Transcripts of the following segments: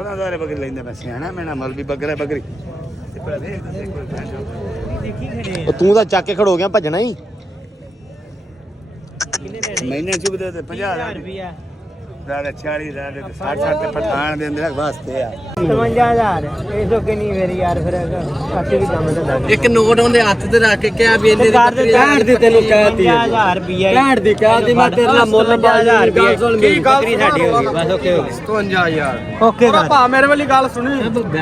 बकरी लेंदे मैं सियाना मैं मल भी बकरा बकरी तू तो चक के खड़ो गया भजना ही महीने चुप दे 50,000 रुपया 40,000 60 पठान दे अंदर वास्ते आ 53,000 ਇਹ ਤੋਂ ਕਿੰਨੀ ਮੇਰੀ ਯਾਰ ਫਿਰ ਕਾਕੇ ਵੀ ਕੰਮ ਤੇ ਲੱਗ ਇੱਕ ਨੋਟ ਉਹਦੇ ਹੱਥ ਤੇ ਰੱਖ ਕੇ ਕਿਹਾ ਵੀ ਇਹਨੇ ਦੀ ਬੱਕਰੀ ਕਹਿਣ ਦੀ ਤੈਨੂੰ ਕਹਿਤੀ 50,000 ਰੁਪਇਆ ਕਹਿਣ ਦੀ ਕਹਿਤੀ ਮੈਂ ਤੇਰੇ ਨਾਲ ਮੁੱਲ 50,000 ਰੁਪਇਆ ਬੱਕਰੀ ਸਾਡੀ ਹੋ ਗਈ ਬਸ ਓਕੇ ਹੋ ਗਈ 55000 ਓਕੇ ਕਰ ਭਾ ਮੇਰੇ ਵਾਲੀ ਗੱਲ ਸੁਣੀ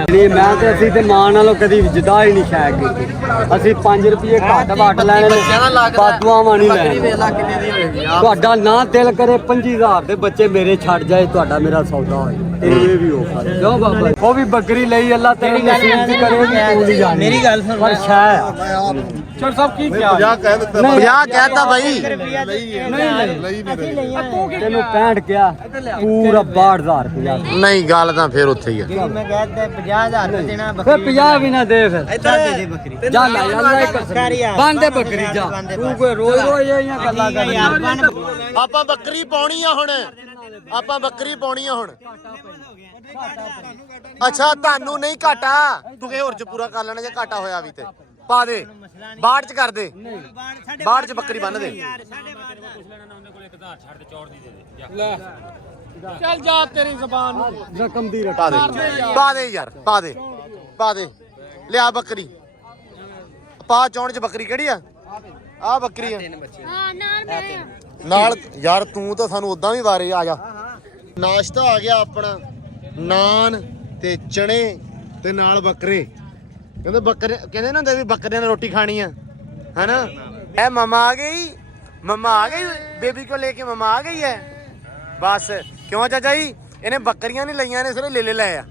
ਨਹੀਂ ਮੈਂ ਤੇ ਅਸੀਂ ਤੇ ਮਾਂ ਨਾਲੋਂ ਕਦੀ ਜਦਾ ਹੀ ਨਹੀਂ ਖਾਇਆ ਕੀਤੀ ਅਸੀਂ 5 ਰੁਪਏ ਘੱਟ ਵਟ ਲੈਣੇ ਨੇ ਬਾਦੂਆਂ ਨਹੀਂ ਲੈਣੀ ਵੇਖ ਲੈ ਕਿੰਨੇ ਦੀ ਹੋਏਗੀ ਤੁਹਾਡਾ ਨਾ ਦਿਲ ਕਰੇ 25,000 ਦੇ ਬੱਚੇ ਮੇਰੇ ਛੱਡ ਜਾਏ ਤੁਹਾਡਾ ਮੇਰਾ ਸੌਦਾ ਹੋਏ ਇਹ ਵੀ ਹੋ ਸਕਦਾ ਜੋ ਬਾਬਾ ਉਹ ਵੀ ਬੱਕਰੀ ਲਈ ਅੱਲਾ ਤੇਰੀ ਨਸੀਬ ਦੀ ਕਰੇਗੀ ਤੂੰ ਨਹੀਂ ਜਾਣੀ ਮੇਰੀ ਗੱਲ ਸੁਣ ਪਰ ਸ਼ਾਇਦ ਚਲ ਸਭ ਕੀ ਕਿਹਾ 50 ਕਹਿ ਦਿੱਤਾ 50 ਕਹਿਤਾ ਬਾਈ ਨਹੀਂ ਤੈਨੂੰ 65 ਕਿਹਾ ਪੂਰਾ 62,000 ਰੁਪਇਆ ਨਹੀਂ ਗੱਲ ਤਾਂ ਫੇਰ ਉੱਥੇ ਹੀ ਆ ਮੈਂ ਕਹਿੰਦਾ 50,000 ਤੇ ਦੇਣਾ ਫਿਰ 50 ਵੀ ਨਾ ਦੇ ਫਿਰ ਇੱਧਰ ਦੇ ਦੇ ਬੱਕਰੀ ਜਾ ਲੈ ਅੱਲਾ ਇੱਕ ਬੰਦੇ ਬੱਕਰੀ ਜਾ ਤੂੰ ਕੋਈ ਰੋਜ਼ ਰੋਜ਼ ਇਹ ਗੱਲਾਂ ਕਰ ਯਾਰ ਬਣ ਆਪਾਂ ਬੱਕਰੀ ਪਾਉਣੀ ਆ ਹੁਣ ਆਪਾਂ ਬੱਕਰੀ ਪਾਉਣੀ ਆ ਹੁਣ ਅੱਛਾ ਤੁਹਾਨੂੰ ਨਹੀਂ ਘਾਟਾ ਤੂੰ ਕਿਸੇ ਹੋਰ ਚ ਪੂਰਾ ਕਰ ਲੈਣਾ ਜੇ ਘਾਟਾ ਹੋਇਆ ਵੀ ਤੇ ਪਾ ਦੇ ਬਾੜ ਚ ਕਰ ਦੇ ਬਾੜ ਚ ਬੱਕਰੀ ਬੰਨ ਦੇ ਚੱਲ ਜਾ ਤੇਰੀ ਜ਼ਬਾਨ ਨੂੰ ਰਕਮ ਦੀ ਪਾ ਦੇ ਯਾਰ ਪਾ ਦੇ ਲਿਆ ਬੱਕਰੀ ਪਾ ਚੌਣ ਚ ਬੱਕਰੀ ਕਿਹੜੀ ਆ ਆ ਬੱਕਰੀ ਆ ਹਾਂ ਨਾਲ ਮੈਂ ਨਾਲ ਯਾਰ ਤੂੰ ਤਾਂ ਸਾਨੂੰ ਉਦਾਂ ਵੀ ਵਾਰੇ ਆ ਜਾ ਨਾਸ਼ਤਾ ਆ ਗਿਆ ਆਪਣਾ ਨਾਨ ਤੇ ਚਣੇ ਤੇ ਨਾਲ ਬੱਕਰੇ ਕਹਿੰਦੇ ਨਾ ਹੁੰਦੇ ਵੀ ਬੱਕਰਿਆਂ ਨੇ ਰੋਟੀ ਖਾਣੀ ਆ ਹੈਨਾ ਇਹ ਮਮਾ ਆ ਗਈ ਬੇਬੀ ਕੋ ਲੈ ਕੇ ਮਮਾ ਆ ਗਈ ਹੈ ਬਸ ਕਿਉਂ ਚਾਚਾ ਜੀ ਇਹਨੇ ਬੱਕਰੀਆਂ ਨਹੀਂ ਲਈਆਂ ਨੇ ਸਿਰਫ ਲੈ ਆ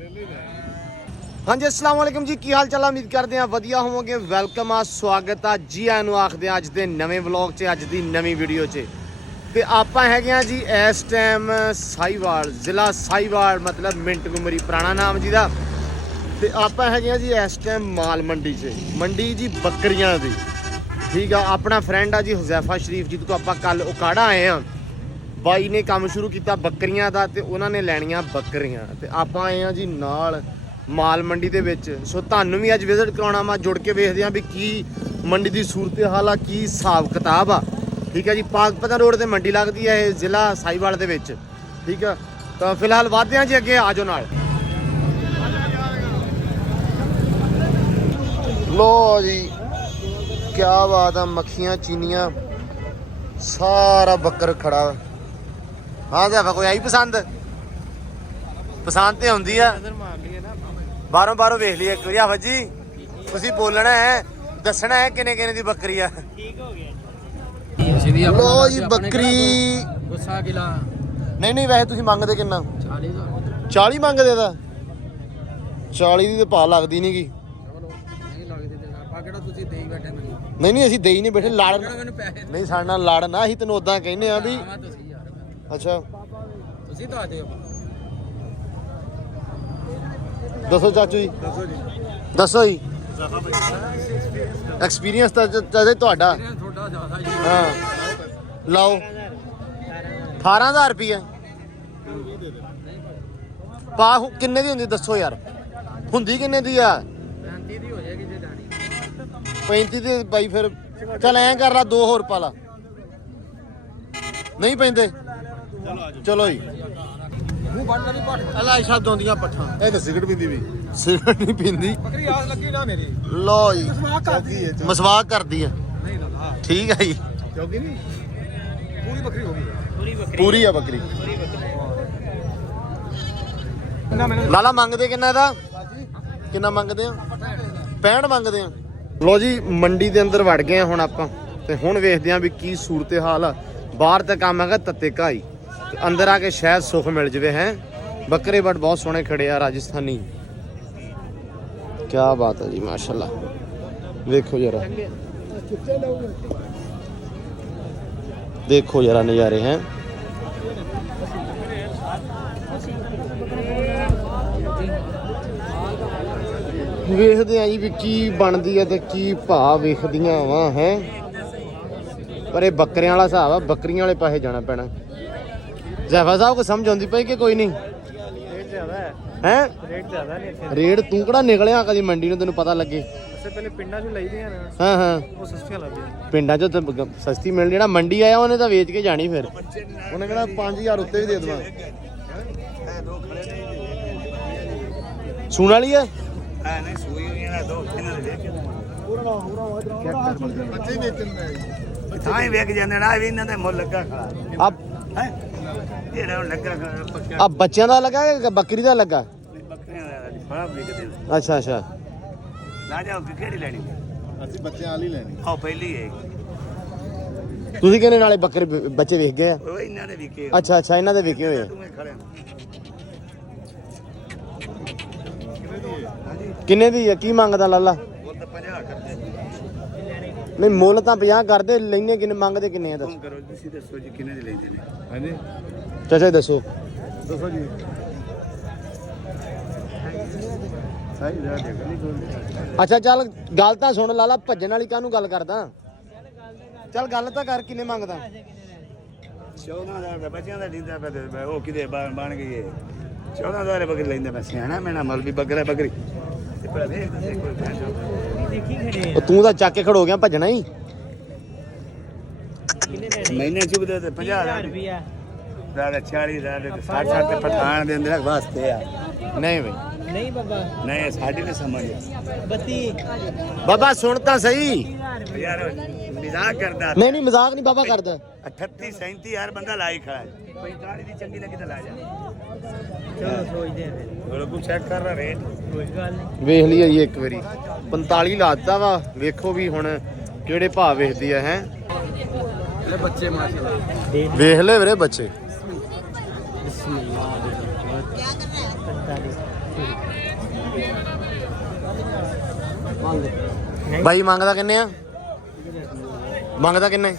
ਹਾਂਜੀ ਅਸਲਾਮ ਵਾਲੇਕਮ ਜੀ ਕੀ ਹਾਲ ਚਾਲ ਉਮੀਦ ਕਰਦੇ ਆ ਵਧੀਆ ਹੋਵੋਗੇ ਵੈਲਕਮ ਆ ਸਵਾਗਤ ਆ ਜੀ ਆਇਆਂ ਨੂੰ ਆਖਦੇ ਆ ਅੱਜ ਦੇ ਨਵੇਂ ਵਲੌਗ 'ਚ ਅੱਜ ਦੀ ਨਵੀਂ ਵੀਡੀਓ 'ਚ ਤੇ ਆਪਾਂ ਹੈਗੇ ਆ ਜੀ ਇਸ ਟਾਈਮ ਸਾਹੀਵਾਲ ਜ਼ਿਲ੍ਹਾ ਸਾਹੀਵਾਲ ਮਤਲਬ ਮਿੰਟ ਗੁਮਰੀ ਪੁਰਾਣਾ ਨਾਮ ਜੀ ਦਾ ਤੇ ਆਪਾਂ ਹੈਗੇ ਆ ਜੀ ਇਸ ਟਾਈਮ ਮਾਲ ਮੰਡੀ 'ਚ ਮੰਡੀ ਜੀ ਬੱਕਰੀਆਂ ਦੀ ਠੀਕ ਆ ਆਪਣਾ ਫਰੈਂਡ ਆ ਜੀ ਹੁਜ਼ੈਫਾ ਸ਼ਰੀਫ ਜੀ ਤੋਂ ਆਪਾਂ ਕੱਲ ਉਕਾੜਾ ਆਏ ਆ ਬਾਈ ਨੇ ਕੰਮ ਸ਼ੁਰੂ ਕੀਤਾ ਬੱਕਰੀਆਂ ਦਾ ਤੇ ਉਹਨਾਂ ਨੇ ਲੈਣੀਆਂ ਬੱਕਰੀਆਂ ਤੇ ਆਪਾਂ ਆਏ ਆ ਜੀ ਨਾਲ ਮਾਲ ਮੰਡੀ ਦੇ ਵਿੱਚ ਸੋ ਤੁਹਾਨੂੰ ਵੀ ਅੱਜ ਵਿਜ਼ਿਟ ਕਰਾਉਣਾ ਮੈਂ ਜੁੜ ਕੇ ਵੇਖਦੇ ਆ ਵੀ ਕੀ ਮੰਡੀ ਦੀ ਸੂਰਤ ਹਾਲ ਆ ਕੀ ਹਿਸਾਬ ਕਿਤਾਬ ਆ ਠੀਕ ਹੈ ਜੀ ਪਾਕਪਤਨ ਰੋਡ ਤੇ ਮੰਡੀ ਲੱਗਦੀ ਹੈ ਇਹ ਜ਼ਿਲ੍ਹਾ ਸਾਹੀਵਾਲ ਦੇ ਵਿੱਚ ਠੀਕ ਆ ਤਾਂ ਫਿਲਹਾਲ ਵਧਦੇ ਆ ਜੀ ਅੱਗੇ ਆਜੋ ਨਾਲ ਲੋ ਜੀ ਕੀ ਬਾਤ ਆ ਮੱਖੀਆਂ ਚੀਨੀਆਂ ਸਾਰਾ ਬੱਕਰ ਖੜਾ ਹਾਂ ਤੇ ਕੋਈ ਆਈ ਪਸੰਦ ਤੇ ਹੁੰਦੀ ਆ ਬਾਹਰੋਂ ਵੇਖ ਲਈ ਇੱਕ ਵਾਰੀ ਆਫਤ ਜੀ ਤੁਸੀਂ ਬੋਲਣਾ ਹੈ ਦੱਸਣਾ ਹੈ ਕਿੰਨੇ ਦੀ ਬੱਕਰੀ ਆ ਠੀਕ ਹੋ ਗਿਆ ਲੋ ਜੀ ਬੱਕਰੀ ਗੁੱਸਾ ਕਿਲਾ ਨਹੀਂ ਵੈਸੇ ਤੁਸੀਂ ਮੰਗਦੇ ਕਿੰਨਾ 40 ਮੰਗਦੇ ਦਾ 40 ਦੀ ਤੇ ਪਾ ਲੱਗਦੀ ਨੀ ਗੀ ਨਹੀਂ ਲੱਗਦੇ ਤੇ ਆਪਾਂ ਕਿਹੜਾ ਤੁਸੀਂ ਦੇਈ ਬੈਠੇ ਮੈਨੂੰ ਨਹੀਂ ਅਸੀਂ ਦੇਈ ਨਹੀਂ ਬੈਠੇ ਲਾੜ ਮੈਨੂੰ ਪੈਸੇ ਨਹੀਂ ਸਾਡੇ ਨਾਲ ਲਾੜ ਨਾ ਅਸੀਂ ਤੈਨੂੰ ਉਦਾਂ ਕਹਿੰਦੇ ਆ ਵੀ ਤੁਸੀਂ ਯਾਰ ਅੱਛਾ ਤੁਸੀਂ ਤਾਂ ਆਦੇ ਹੋ ਦੱਸੋ ਚਾਚੂ ਜੀ ਦੱਸੋ ਜੀ ਐਕਸਪੀਰੀਅੰਸ ਤਾਂ ਤੁਹਾਡਾ ਤੁਹਾਡਾ ਜ਼ਿਆਦਾ ਹੀ ਹਾਂ ਲਾਓ 18,000 ਰੁਪਏ ਪਾ ਕਿੰਨੇ ਦੀ ਹੁੰਦੀ ਦੱਸੋ ਯਾਰ ਹੁੰਦੀ ਕਿੰਨੇ ਦੀ ਆ 35 ਦੀ ਹੋ ਜਾਏਗੀ ਜੇ ਜਾਣੀ 35 ਦੀ ਬਾਈ ਫਿਰ ਚੱਲ ਐਂ ਕਰ ਲਾ 2 ਹੋਰ ਪਾ ਲਾ ਨਹੀਂ ਪੈਂਦੇ ਚਲੋ ਜੀ ਮੂੰਹ ਬੰਦ ਨਹੀਂ ਪੱਟ ਅੱਲਾ ਸ਼ਬਦ ਆਉਂਦੀਆਂ ਪੱਠਾਂ ਇਹ ਤਾਂ ਸਿਗਰਟ ਪੀਂਦੀ ਵੀ ਸਿਗਰਟ ਨਹੀਂ ਪੀਂਦੀ ਬੱਕਰੀ ਆਸ ਲੱਗੀ ਨਾ ਮੇਰੀ ਲੋ ਜੀ ਮਸਵਾਕ ਕਰਦੀ ਹੈ ਮਸਵਾਕ ਕਰਦੀ ਆ ਨਹੀਂ ਨਾ ਠੀਕ ਹੈ ਜੀ ਕਿਉਂਕਿ ਨਹੀਂ ਪੂਰੀ ਬੱਕਰੀ ਹੋ ਗਈ ਪੂਰੀ ਆ ਬੱਕਰੀ ਲਾਲਾ ਮੰਗਦੇ ਕਿੰਨਾ ਦਾ ਕਿੰਨਾ ਮੰਗਦੇ ਆ 65 ਮੰਗਦੇ ਆ ਲੋ ਜੀ ਮੰਡੀ ਦੇ ਅੰਦਰ ਵੜ ਗਏ ਆ ਹੁਣ ਆਪਾਂ ਤੇ ਹੁਣ ਵੇਖਦੇ ਆ ਵੀ ਕੀ ਸੂਰਤ ਹਾਲ ਆ ਬਾਹਰ ਤਾਂ ਕੰਮ ਹੈਗਾ ਤੱਤੇ ਘਾਈ ਤੇ ਅੰਦਰ ਆ ਕੇ ਸ਼ਾਇਦ ਸੁੱਖ ਮਿਲ ਜਵੇ ਹੈ ਬੱਕਰੇ ਬਟ ਬਹੁਤ ਸੋਹਣੇ ਖੜੇ ਆ ਰਾਜਸਥਾਨੀ ਕੀ ਬਾਤ ਹੈ ਜੀ ਮਾਸ਼ਾਅੱਲਾ ਵੇਖੋ ਜਰਾ ਦੇਖੋ ਜਰਾ ਨਜ਼ਾਰੇ ਹੈ ਵੇਖਦੇ ਆ ਜੀ ਵੀ ਕੀ ਬਣਦੀ ਹੈ ਤੇ ਕੀ ਭਾਅ ਵੇਖਦੀਆਂ ਵਾ ਹੈ ਪਰ ਇਹ ਬੱਕਰੀਆਂ ਵਾਲਾ ਹਿਸਾਬ ਆ ਬੱਕਰੀਆਂ ਵਾਲੇ ਪਾਸੇ ਜਾਣਾ ਪੈਣਾ ਜ਼ੈਫਾ ਸਾਹਿਬ ਕੋ ਸਮਝ ਆਉਂਦੀ ਪਈ ਕਿ ਕੋਈ ਨਹੀਂ ਹੈ ਰੇਟ ਜ਼ਿਆਦਾ ਨੇ ਇੱਥੇ ਰੇਟ ਤੂੰ ਕਿਹੜਾ ਨਿਕਲਿਆ ਕਦੀ ਮੰਡੀ ਨੂੰ ਤੈਨੂੰ ਪਤਾ ਲੱਗੇ ਅਸੀਂ ਪਹਿਲੇ ਪਿੰਡਾਂ 'ਚੋਂ ਲਈਦੇ ਆ ਨਾ ਹਾਂ ਹਾਂ ਉਹ ਸਸਤੀਆਂ ਲੱਗਦੀਆਂ ਪਿੰਡਾਂ 'ਚ ਤਾਂ ਸਸਤੀ ਮਿਲਣੀ ਜਿਹੜਾ ਮੰਡੀ ਆਇਆ ਉਹਨੇ ਤਾਂ ਵੇਚ ਕੇ ਜਾਣੀ ਫਿਰ ਉਹਨੇ ਕਿਹੜਾ 5000 ਉੱਤੇ ਵੀ ਦੇ ਦੇਵਾਂ ਸੂਣ ਵਾਲੀ ਹੈ ਨਹੀਂ ਸੂਈ ਹੋਈ ਨਾ ਦੋ ਇਹਨਾਂ ਦੇ ਵੇਚ ਤਾਂ ਹੀ ਵੇਚ ਜਾਂਦੇ ਨਾ ਵੀ ਇਹਨਾਂ ਦੇ ਮੁੱਲ ਲੱਗਾ ਖੜਾ ਆ ਹੈ ਜਿਹੜਾ ਲੱਗਾ ਖੜਾ ਪੱਕਾ ਆ ਬੱਚਿਆਂ ਦਾ ਲੱਗਾ ਕਿ ਬੱਕਰੀ ਦਾ ਲੱਗਾ ਬੱਕਰੀਆਂ ਦਾ ਬੜਾ ਵਿਕਦੇ ਨੇ ਅੱਛਾ ਅੱਛਾ ਨਾ ਜਾਓ ਕਿਹੜੀ ਲੈਣੀ ਅਸੀਂ ਬੱਚਿਆਂ ਵਾਲੀ ਲੈਣੀ ਆਹ ਪਹਿਲੀ ਹੈ ਤੁਸੀਂ ਕਿਹਨੇ ਨਾਲੇ ਬੱਕਰੇ ਬੱਚੇ ਵੇਖ ਗਏ ਆ ਉਹ ਇਹਨਾਂ ਦੇ ਵਿਕੇ ਅੱਛਾ ਅੱਛਾ ਇਹਨਾਂ ਦੇ ਵਿਕੇ ਹੋਏ ਆ ਤੂੰ ਖੜਿਆ ਕਿੰਨੇ ਦੀ ਹੈ ਕੀ ਮੰਗਦਾ ਲਾਲਾ ਬੋਲ ਤਾਂ 50 ਕਰਦੇ ਨਹੀਂ ਮੁੱਲ ਤਾਂ 50 ਕਰਦੇ ਲੈਨੇ ਕਿੰਨੇ ਮੰਗਦੇ ਕਿੰਨੇ ਆ ਦੱਸ ਫੋਨ ਕਰੋ ਤੁਸੀਂ ਦੱਸੋ ਜੀ ਕਿੰਨੇ ਦੀ ਲੈਂਦੇ ਨੇ ਹਾਂਜੀ ਚਾਚਾ ਦੱਸੋ ਦੱਸੋ ਜੀ ਸਾਈ ਦਾ ਦੇ ਗਲੀ ਕੋਲ ਅੱਛਾ ਚੱਲ ਗੱਲ ਤਾਂ ਸੁਣ ਲਾਲਾ ਭੱਜਣ ਵਾਲੀ ਕਾਹਨੂੰ ਗੱਲ ਕਰਦਾ ਚੱਲ ਗੱਲ ਤਾਂ ਕਰ ਕਿੰਨੇ ਮੰਗਦਾ 14000 ਦਾ ਬੱਚਿਆਂ ਦਾ ਦਿੰਦਾ ਪਿਆ ਉਹ ਕਿਤੇ ਬਣ ਗਈ ਹੈ 14000 ਬੱਕਰੀ ਲੈਂਦਾ ਮੈਂ ਸਿਆਣਾ ਮੈਨਾਂ ਮਲਬੀ ਬੱਕਰਾ ਬੱਕਰੀ ਤੇ ਪਰ ਵੇਖ ਤੇ ਕੋਈ ਫੈਸ਼ਨ ਦੇਖੀ ਖੜੇ ਉਹ ਤੂੰ ਤਾਂ ਚੱਕ ਕੇ ਖੜੋ ਗਿਆ ਭੱਜਣਾ ਹੀ ਕਿੰਨੇ ਲੈਣੇ ਮਹੀਨੇ ਚੁਬਦੇ ਤੇ 50000 ਰੁਪਿਆ ਦਾ 40 ਦਾ 60 ਤੇ ਪਠਾਨ ਦੇ ਅੰਦਰ ਵਾਸਤੇ ਆ ਨਹੀਂ ਬਈ ਨਹੀਂ ਬਾਬਾ ਨਹੀਂ ਸਾਡੀ ਨੇ ਸਮਝ 32 ਬਾਬਾ ਸੁਣ ਤਾਂ ਸਹੀ ਯਾਰ ਮਜ਼ਾਕ ਕਰਦਾ ਨਹੀਂ ਨਹੀਂ ਮਜ਼ਾਕ ਨਹੀਂ ਬਾਬਾ ਕਰਦਾ 38 37 ਹਜ਼ਾਰ ਬੰਦਾ ਲਾਈ ਖੜਾ ਹੈ 45 ਦੀ ਚੰਗੀ ਲੱਗੀ ਤਾਂ ਲਾ ਜਾ ਚਲੋ ਸੋਚਦੇ ਆ ਫਿਰ ਉਹ ਕੋ ਚੈੱਕ ਕਰ ਰਹਾ ਰੇਟ ਕੋਈ ਗੱਲ ਨਹੀਂ ਵੇਖ ਲਈਏ ਜੀ ਇੱਕ ਵਾਰੀ 45 ਲਾਤਾ ਵਾ ਵੇਖੋ ਵੀ ਹੁਣ ਕਿਹੜੇ ਭਾਅ ਵੇਚਦੀ ਆ ਹੈ ਇਹ ਬੱਚੇ ਮਾਸ਼ਾਅੱਲਾ ਵੇਖ ਲੈ ਵੀਰੇ ਬੱਚੇ ਬਾਈ ਮੰਗਦਾ ਕਿੰਨੇ ਆ ਮੰਗਦਾ ਕਿੰਨੇ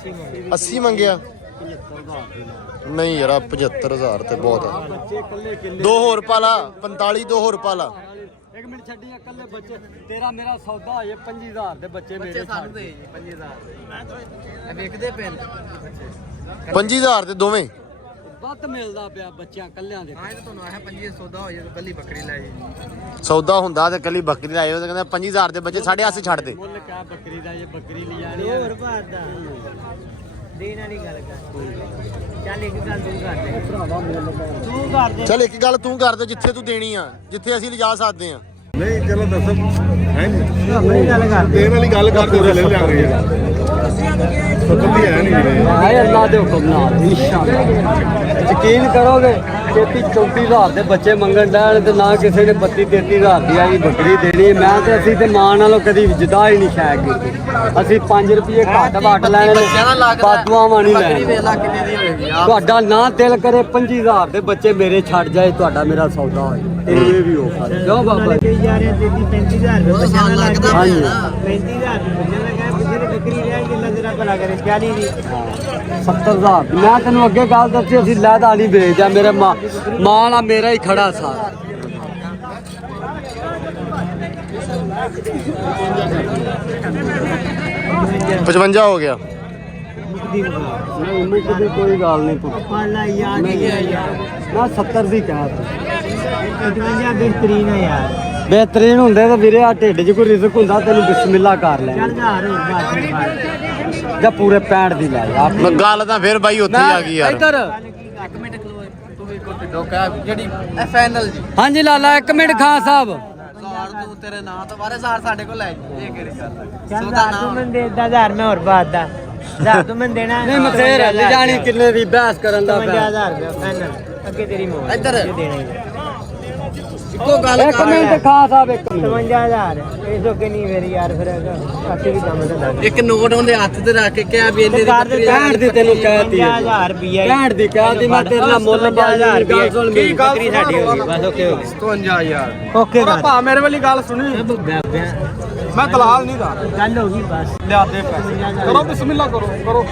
80 ਮੰਗਿਆ ਨਹੀਂ ਯਾਰ 75000 ਤੇ ਬਹੁਤ ਆ ਬੱਚੇ ਇਕੱਲੇ ਕਿੰਨੇ ਦੋ ਹੋਰ ਪਾ ਲਾ 45 ਦੋ ਹੋਰ ਪਾ ਲਾ ਇੱਕ ਮਿੰਟ ਛੱਡੀ ਇਕੱਲੇ ਬੱਚੇ ਤੇਰਾ ਮੇਰਾ ਸੌਦਾ ਹੋਏ 25000 ਦੇ ਬੱਚੇ ਮੇਰੇ ਛੱਡ ਦੇ 5000 ਵੇਖਦੇ ਪੈਨ 25000 ਤੇ ਦੋਵੇਂ ਵੱਧ ਮਿਲਦਾ ਪਿਆ ਬੱਚਿਆਂ ਕੱਲਿਆਂ ਦੇ ਆਏ ਤਾਂ ਤੁਹਾਨੂੰ ਆਹ 25 ਸੌਦਾ ਹੋ ਜਾਏ ਕੱਲੀ ਬੱਕਰੀ ਲੈ ਜੀ ਸੌਦਾ ਹੁੰਦਾ ਤੇ ਕੱਲੀ ਬੱਕਰੀ ਲਾਏ ਉਹ ਕਹਿੰਦਾ 25000 ਦੇ ਬੱਚੇ 8.5 ਛੱਡ ਦੇ ਮੁੱਲ ਕਿਆ ਬੱਕਰੀ ਦਾ ਜੇ ਬੱਕਰੀ ਲੈ ਜਾਣੀ ਹੋਰ ਬਾਤ ਦਾ ਦੇਣ ਵਾਲੀ ਗੱਲ ਕਰ ਚੱਲ ਇੱਕ ਗੱਲ ਤੂੰ ਕਰ ਦੇ ਭਰਾਵਾ ਮੁੱਲ ਤੂੰ ਕਰ ਦੇ ਚੱਲ ਇੱਕ ਗੱਲ ਤੂੰ ਕਰ ਦੇ ਜਿੱਥੇ ਤੂੰ ਦੇਣੀ ਆ ਜਿੱਥੇ ਅਸੀਂ ਲਿਜਾ ਸਕਦੇ ਆ ਨਹੀਂ ਚਲੋ ਦੱਸੋ ਹੈ ਨਹੀਂ ਆਪਣੀ ਗੱਲ ਕਰ ਦੇ ਦੇਣ ਵਾਲੀ ਗੱਲ ਕਰਦੇ ਲੈ ਲਿਆਂਗੇ ਸੁੱਤੀ ਹੈ ਨਹੀਂ ਆਏ ਅੱਲਾ ਦੇ ਹੁਕਮ ਨਾਲ ਇਨਸ਼ਾਅੱਲਾ ਯਕੀਨ ਕਰੋਗੇ 34,000 ਦੇ ਬੱਚੇ ਮੰਗਣ ਡੈਣ ਤੇ ਨਾ ਕਿਸੇ ਨੇ 32,000 ਦੀ ਆਈ ਬੱਕਰੀ ਦੇਣੀ ਮੈਂ ਤੇ ਅਸੀਂ ਤੇ ਮਾਂ ਨਾਲੋਂ ਕਦੀ ਜਿਦਾ ਹੀ ਨਹੀਂ ਸ਼ਾਇਦ ਕੀਤੀ ਅਸੀਂ 5 ਰੁਪਏ ਘੱਟ ਵਟ ਲੈਣੇ ਨੇ ਬਾਦੂਆਂ ਨਹੀਂ ਲੈਣੀ ਕਿੰਨੇ ਦੀ ਹੋਏਗੀ ਤੁਹਾਡਾ ਨਾ ਦਿਲ ਕਰੇ 25,000 ਦੇ ਬੱਚੇ ਮੇਰੇ ਛੱਡ ਜਾਏ ਤੁਹਾਡਾ ਮੇਰਾ ਸੌਦਾ ਹੋਏ ਇਹ ਵੀ ਹੋ ਸਕਦਾ ਕਿਉਂ ਬਾਬਾ ਕਈ ਜਾ ਰਹੇ 35,000 ਰੁਪਏ ਬੱਚਾ ਲੱਗਦਾ ਹਾਂਜੀ 35,000 ਰੁਪਏ ਲੱਗਾ ਪਿੱਛੇ ਬੱਕਰੀ ਰਹਿ ਗਈ ਅੱਲਾ ਤੇਰਾ ਭਲਾ ਕਰੇ 40 ਦੀ 70,000 ਮੈਂ ਤੈਨੂੰ ਅੱਗੇ ਗੱਲ ਦੱਸੀ ਅਸੀਂ ਲਹਿਦਾ ਨਹੀਂ ਵੇਚਦਾ ਮੇਰੇ ਮਾਂ ਨਾਲ ਮੇਰਾ ਹੀ ਖੜਾ ਸਾ ਪਚਵੰਜਾ ਹੋ ਗਿਆ ਮੁਕਦੀ ਨਹੀਂ ਉਮੀਦ ਦੀ ਕੋਈ ਗੱਲ ਨਹੀਂ ਤੂੰ ਪਾਲਾ ਯਾਦ ਨਹੀਂ ਹੈ ਯਾਰ ਨਾ 70 ਦੀ ਕਹਿ ਤੂੰ 55 ਬਿਹਤਰੀਨ ਹੈ ਯਾਰ ਬਿਹਤਰੀਨ ਹੁੰਦੇ ਤਾਂ ਵੀਰੇ ਆ ਢਿੱਡ 'ਚ ਕੋਈ ਰਿਜ਼ਕ ਹੁੰਦਾ ਤੈਨੂੰ ਬਿਸਮਿਲ੍ਲਾ ਕਰ ਲੈ ਚੱਲ ਜਾ ਹੋਰ ਬਾਤ ਜਾਂ ਪੂਰੇ 65 ਦੀ ਲੈ ਜਾ ਮੈਂ ਗੱਲ ਤਾਂ ਫਿਰ ਬਾਈ ਉੱਥੇ ਹੀ ਆ ਗਈ ਯਾਰ ਇੱਧਰ ਇੱਕ ਮਿੰਟ ਖਲੋ ਤੂੰ ਵੀ ਕੋ ਡੋਕਾ ਜਿਹੜੀ ਇਹ ਫਾਈਨਲ ਜੀ ਹਾਂਜੀ ਲਾਲਾ 1 ਮਿੰਟ ਖਾਨ ਸਾਹਿਬ ਜ਼ਾਰ ਤੂੰ ਤੇਰੇ ਨਾਂ ਤੋਂ ਬਾਰੇ ਜ਼ਾਰ ਸਾਡੇ ਕੋਲ ਲੈ ਜੀ ਇਹ ਕਿਹੜੀ ਗੱਲ ਚੱਲ ਜ਼ਾਰ ਤੂੰ ਮੈਨੂੰ ਦੇ 1000 ਮੈਂ ਹੋਰ ਬਾਤ ਦਾ ਜ਼ਾਰ ਤੂੰ ਮੈਨੂੰ ਦੇਣਾ ਨਹੀਂ ਮੈਂ ਫੇਰ ਲੈ ਜਾਣੀ ਕਿੰਨੇ ਦੀ ਬਹਿਸ ਕਰਨ ਦਾ ਪਿਆ 50000 ਰੁਪਏ ਫਾਈਨਲ ਅੱਗੇ ਤੇਰੀ ਮੋਹ ਇੱਧਰ ਦੇਣਾ ਹੀ ਇੱਕੋ ਗੱਲ 1 ਮਿੰਟ ਖਾਨ ਸਾਹਿਬ 1 ਮਿੰਟ 55000 ਇਹ ਤੋਂ ਕਿ ਨਹੀਂ ਮੇਰੀ ਯਾਰ ਫਿਰ ਅਸੀਂ ਵੀ ਕੰਮ ਧੰਦਾ ਇੱਕ ਨੋਟ ਉਹਦੇ ਹੱਥ ਤੇ ਰੱਖ ਕੇ ਕਿਹਾ ਵੀ ਇਹਨੇ ਦੀ ਬੱਕਰੀ 65 ਦੀ ਤੈਨੂੰ ਕਹਿਤੀ 50000 ਰੁਪਏ 65 ਦੀ ਕਹਿਤੀ ਮੈਂ ਤੇਰੇ ਨਾਲ ਮੁੱਲ 50000 ਰੁਪਏ ਗੱਲ ਸੁਣ ਮੇਰੀ ਬੱਕਰੀ ਸਾਡੀ ਹੋ ਗਈ ਬਸ ਓਕੇ ਹੋ ਗਈ 55000 ਓਕੇ ਗੱਲ ਭਾ ਮੇਰੇ ਵਾਲੀ ਗੱਲ ਸੁਣੀ ਮੈਂ ਦਲਾਲ ਨਹੀਂ ਦਾ ਗੱਲ ਹੋ ਗਈ ਬਸ ਲਿਆ ਦੇ ਪੈਸੇ ਕਰੋ ਬਿਸਮਿਲ੍ਲਾ ਕਰੋ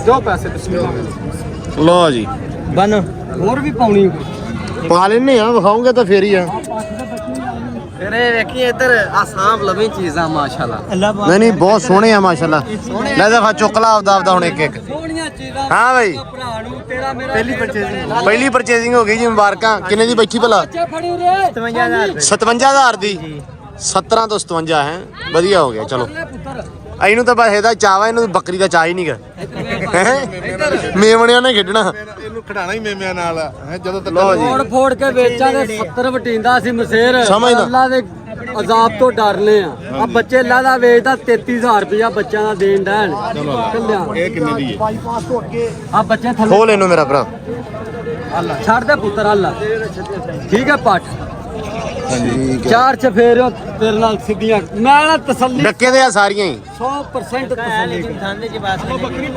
ਦਿਓ ਪੈਸੇ ਬਿਸਮਿਲ੍ਲਾ ਲੋ ਜੀ ਬਨ ਹੋਰ ਵੀ ਪਾਉਣੀ ਪਾ ਲੈਨੇ ਆ ਵਿਖਾਉਂਗੇ ਤਾਂ ਫੇਰ ਹੀ ਆ ਫਿਰ ਇਹ ਵੇਖੀ ਇੱਧਰ ਆ ਸਾਂਭ ਲਵੇਂ ਚੀਜ਼ਾਂ ਮਾਸ਼ਾਅੱਲਾ ਅੱਲਾ ਨਹੀਂ ਨਹੀਂ ਬਹੁਤ ਸੋਹਣੇ ਆ ਮਾਸ਼ਾਅੱਲਾ ਲੈ ਦੇਖਾ ਚੁੱਕ ਲਾ ਆਪਦਾ ਹੁਣ ਇੱਕ ਇੱਕ ਸਾਰੀਆਂ ਚੀਜ਼ਾਂ ਹਾਂ ਬਾਈ ਭਰਾ ਨੂੰ ਤੇਰਾ ਮੇਰਾ ਪਹਿਲੀ ਪਰਚੇਸਿੰਗ ਹੋ ਗਈ ਜੀ, ਮੁਬਾਰਕਾਂ। ਕਿੰਨੇ ਦੀ ਬੈਠੀ ਭਲਾ? ਬੱਚੇ ਫੜੀ ਰੇ 57000 57000 ਦੀ। 17 ਤੋਂ 57 ਹੈ, ਵਧੀਆ ਹੋ ਗਿਆ। ਚਲੋ ਇਹਨੂੰ ਤਾਂ ਬਸ ਇਹਦਾ ਚਾਵਾ, ਇਹਨੂੰ ਬੱਕਰੀ ਦਾ ਚਾਹ ਹੀ ਨਹੀਂਗਾ। ਮੇਮਣਿਆਂ ਨੇ ਖੇਡਣਾ, ਇਹਨੂੰ ਖੜਾਣਾ ਹੀ ਮੇਮਿਆਂ ਨਾਲ ਹੈ ਜਦੋਂ ਤੱਕ ਲਓ ਜੀ। ਫੋੜ ਫੋੜ ਕੇ ਵੇਚਾਂਗੇ 70 ਵਟੀਂਦਾ ਸੀ ਮਸੇਰ। ਸਮਝਦਾ। ਅੱਲਾ ਦੇ ਅਜ਼ਾਬ ਤੋਂ ਡਰਨੇ ਆ ਬੱਚੇ ਲਾਦਾ ਵੇਚਦਾ 33000 ਰੁਪਇਆ ਬੱਚਿਆਂ ਦਾ ਦੇਣ ਡੈਣ ਇਹ ਕਿੰਨੇ ਦੀ ਹੈ? ਆ ਬੱਚੇ ਥੱਲੇ ਖੋਲ ਇਹਨੂੰ ਮੇਰਾ ਭਰਾ। ਛੱਡ ਦੇ ਪੁੱਤਰ ਅੱਲਾ ਠੀਕ ਹੈ ਪੱਟ ਠੀਕ ਚਾਰ ਚਫੇਰਿਓ ਤੇਰੇ ਨਾਲ ਸਿੱਧੀਆਂ ਮੈਂ ਨਾ ਤਸੱਲੀ ਡੱਕੇ ਦੇ ਆ ਸਾਰੀਆਂ ਹੀ। 100% ਤਸੱਲੀ ਲੇਕਿਨ ਠੰਡੇ ਚ ਬਾਸ ਬੱਕਰੀ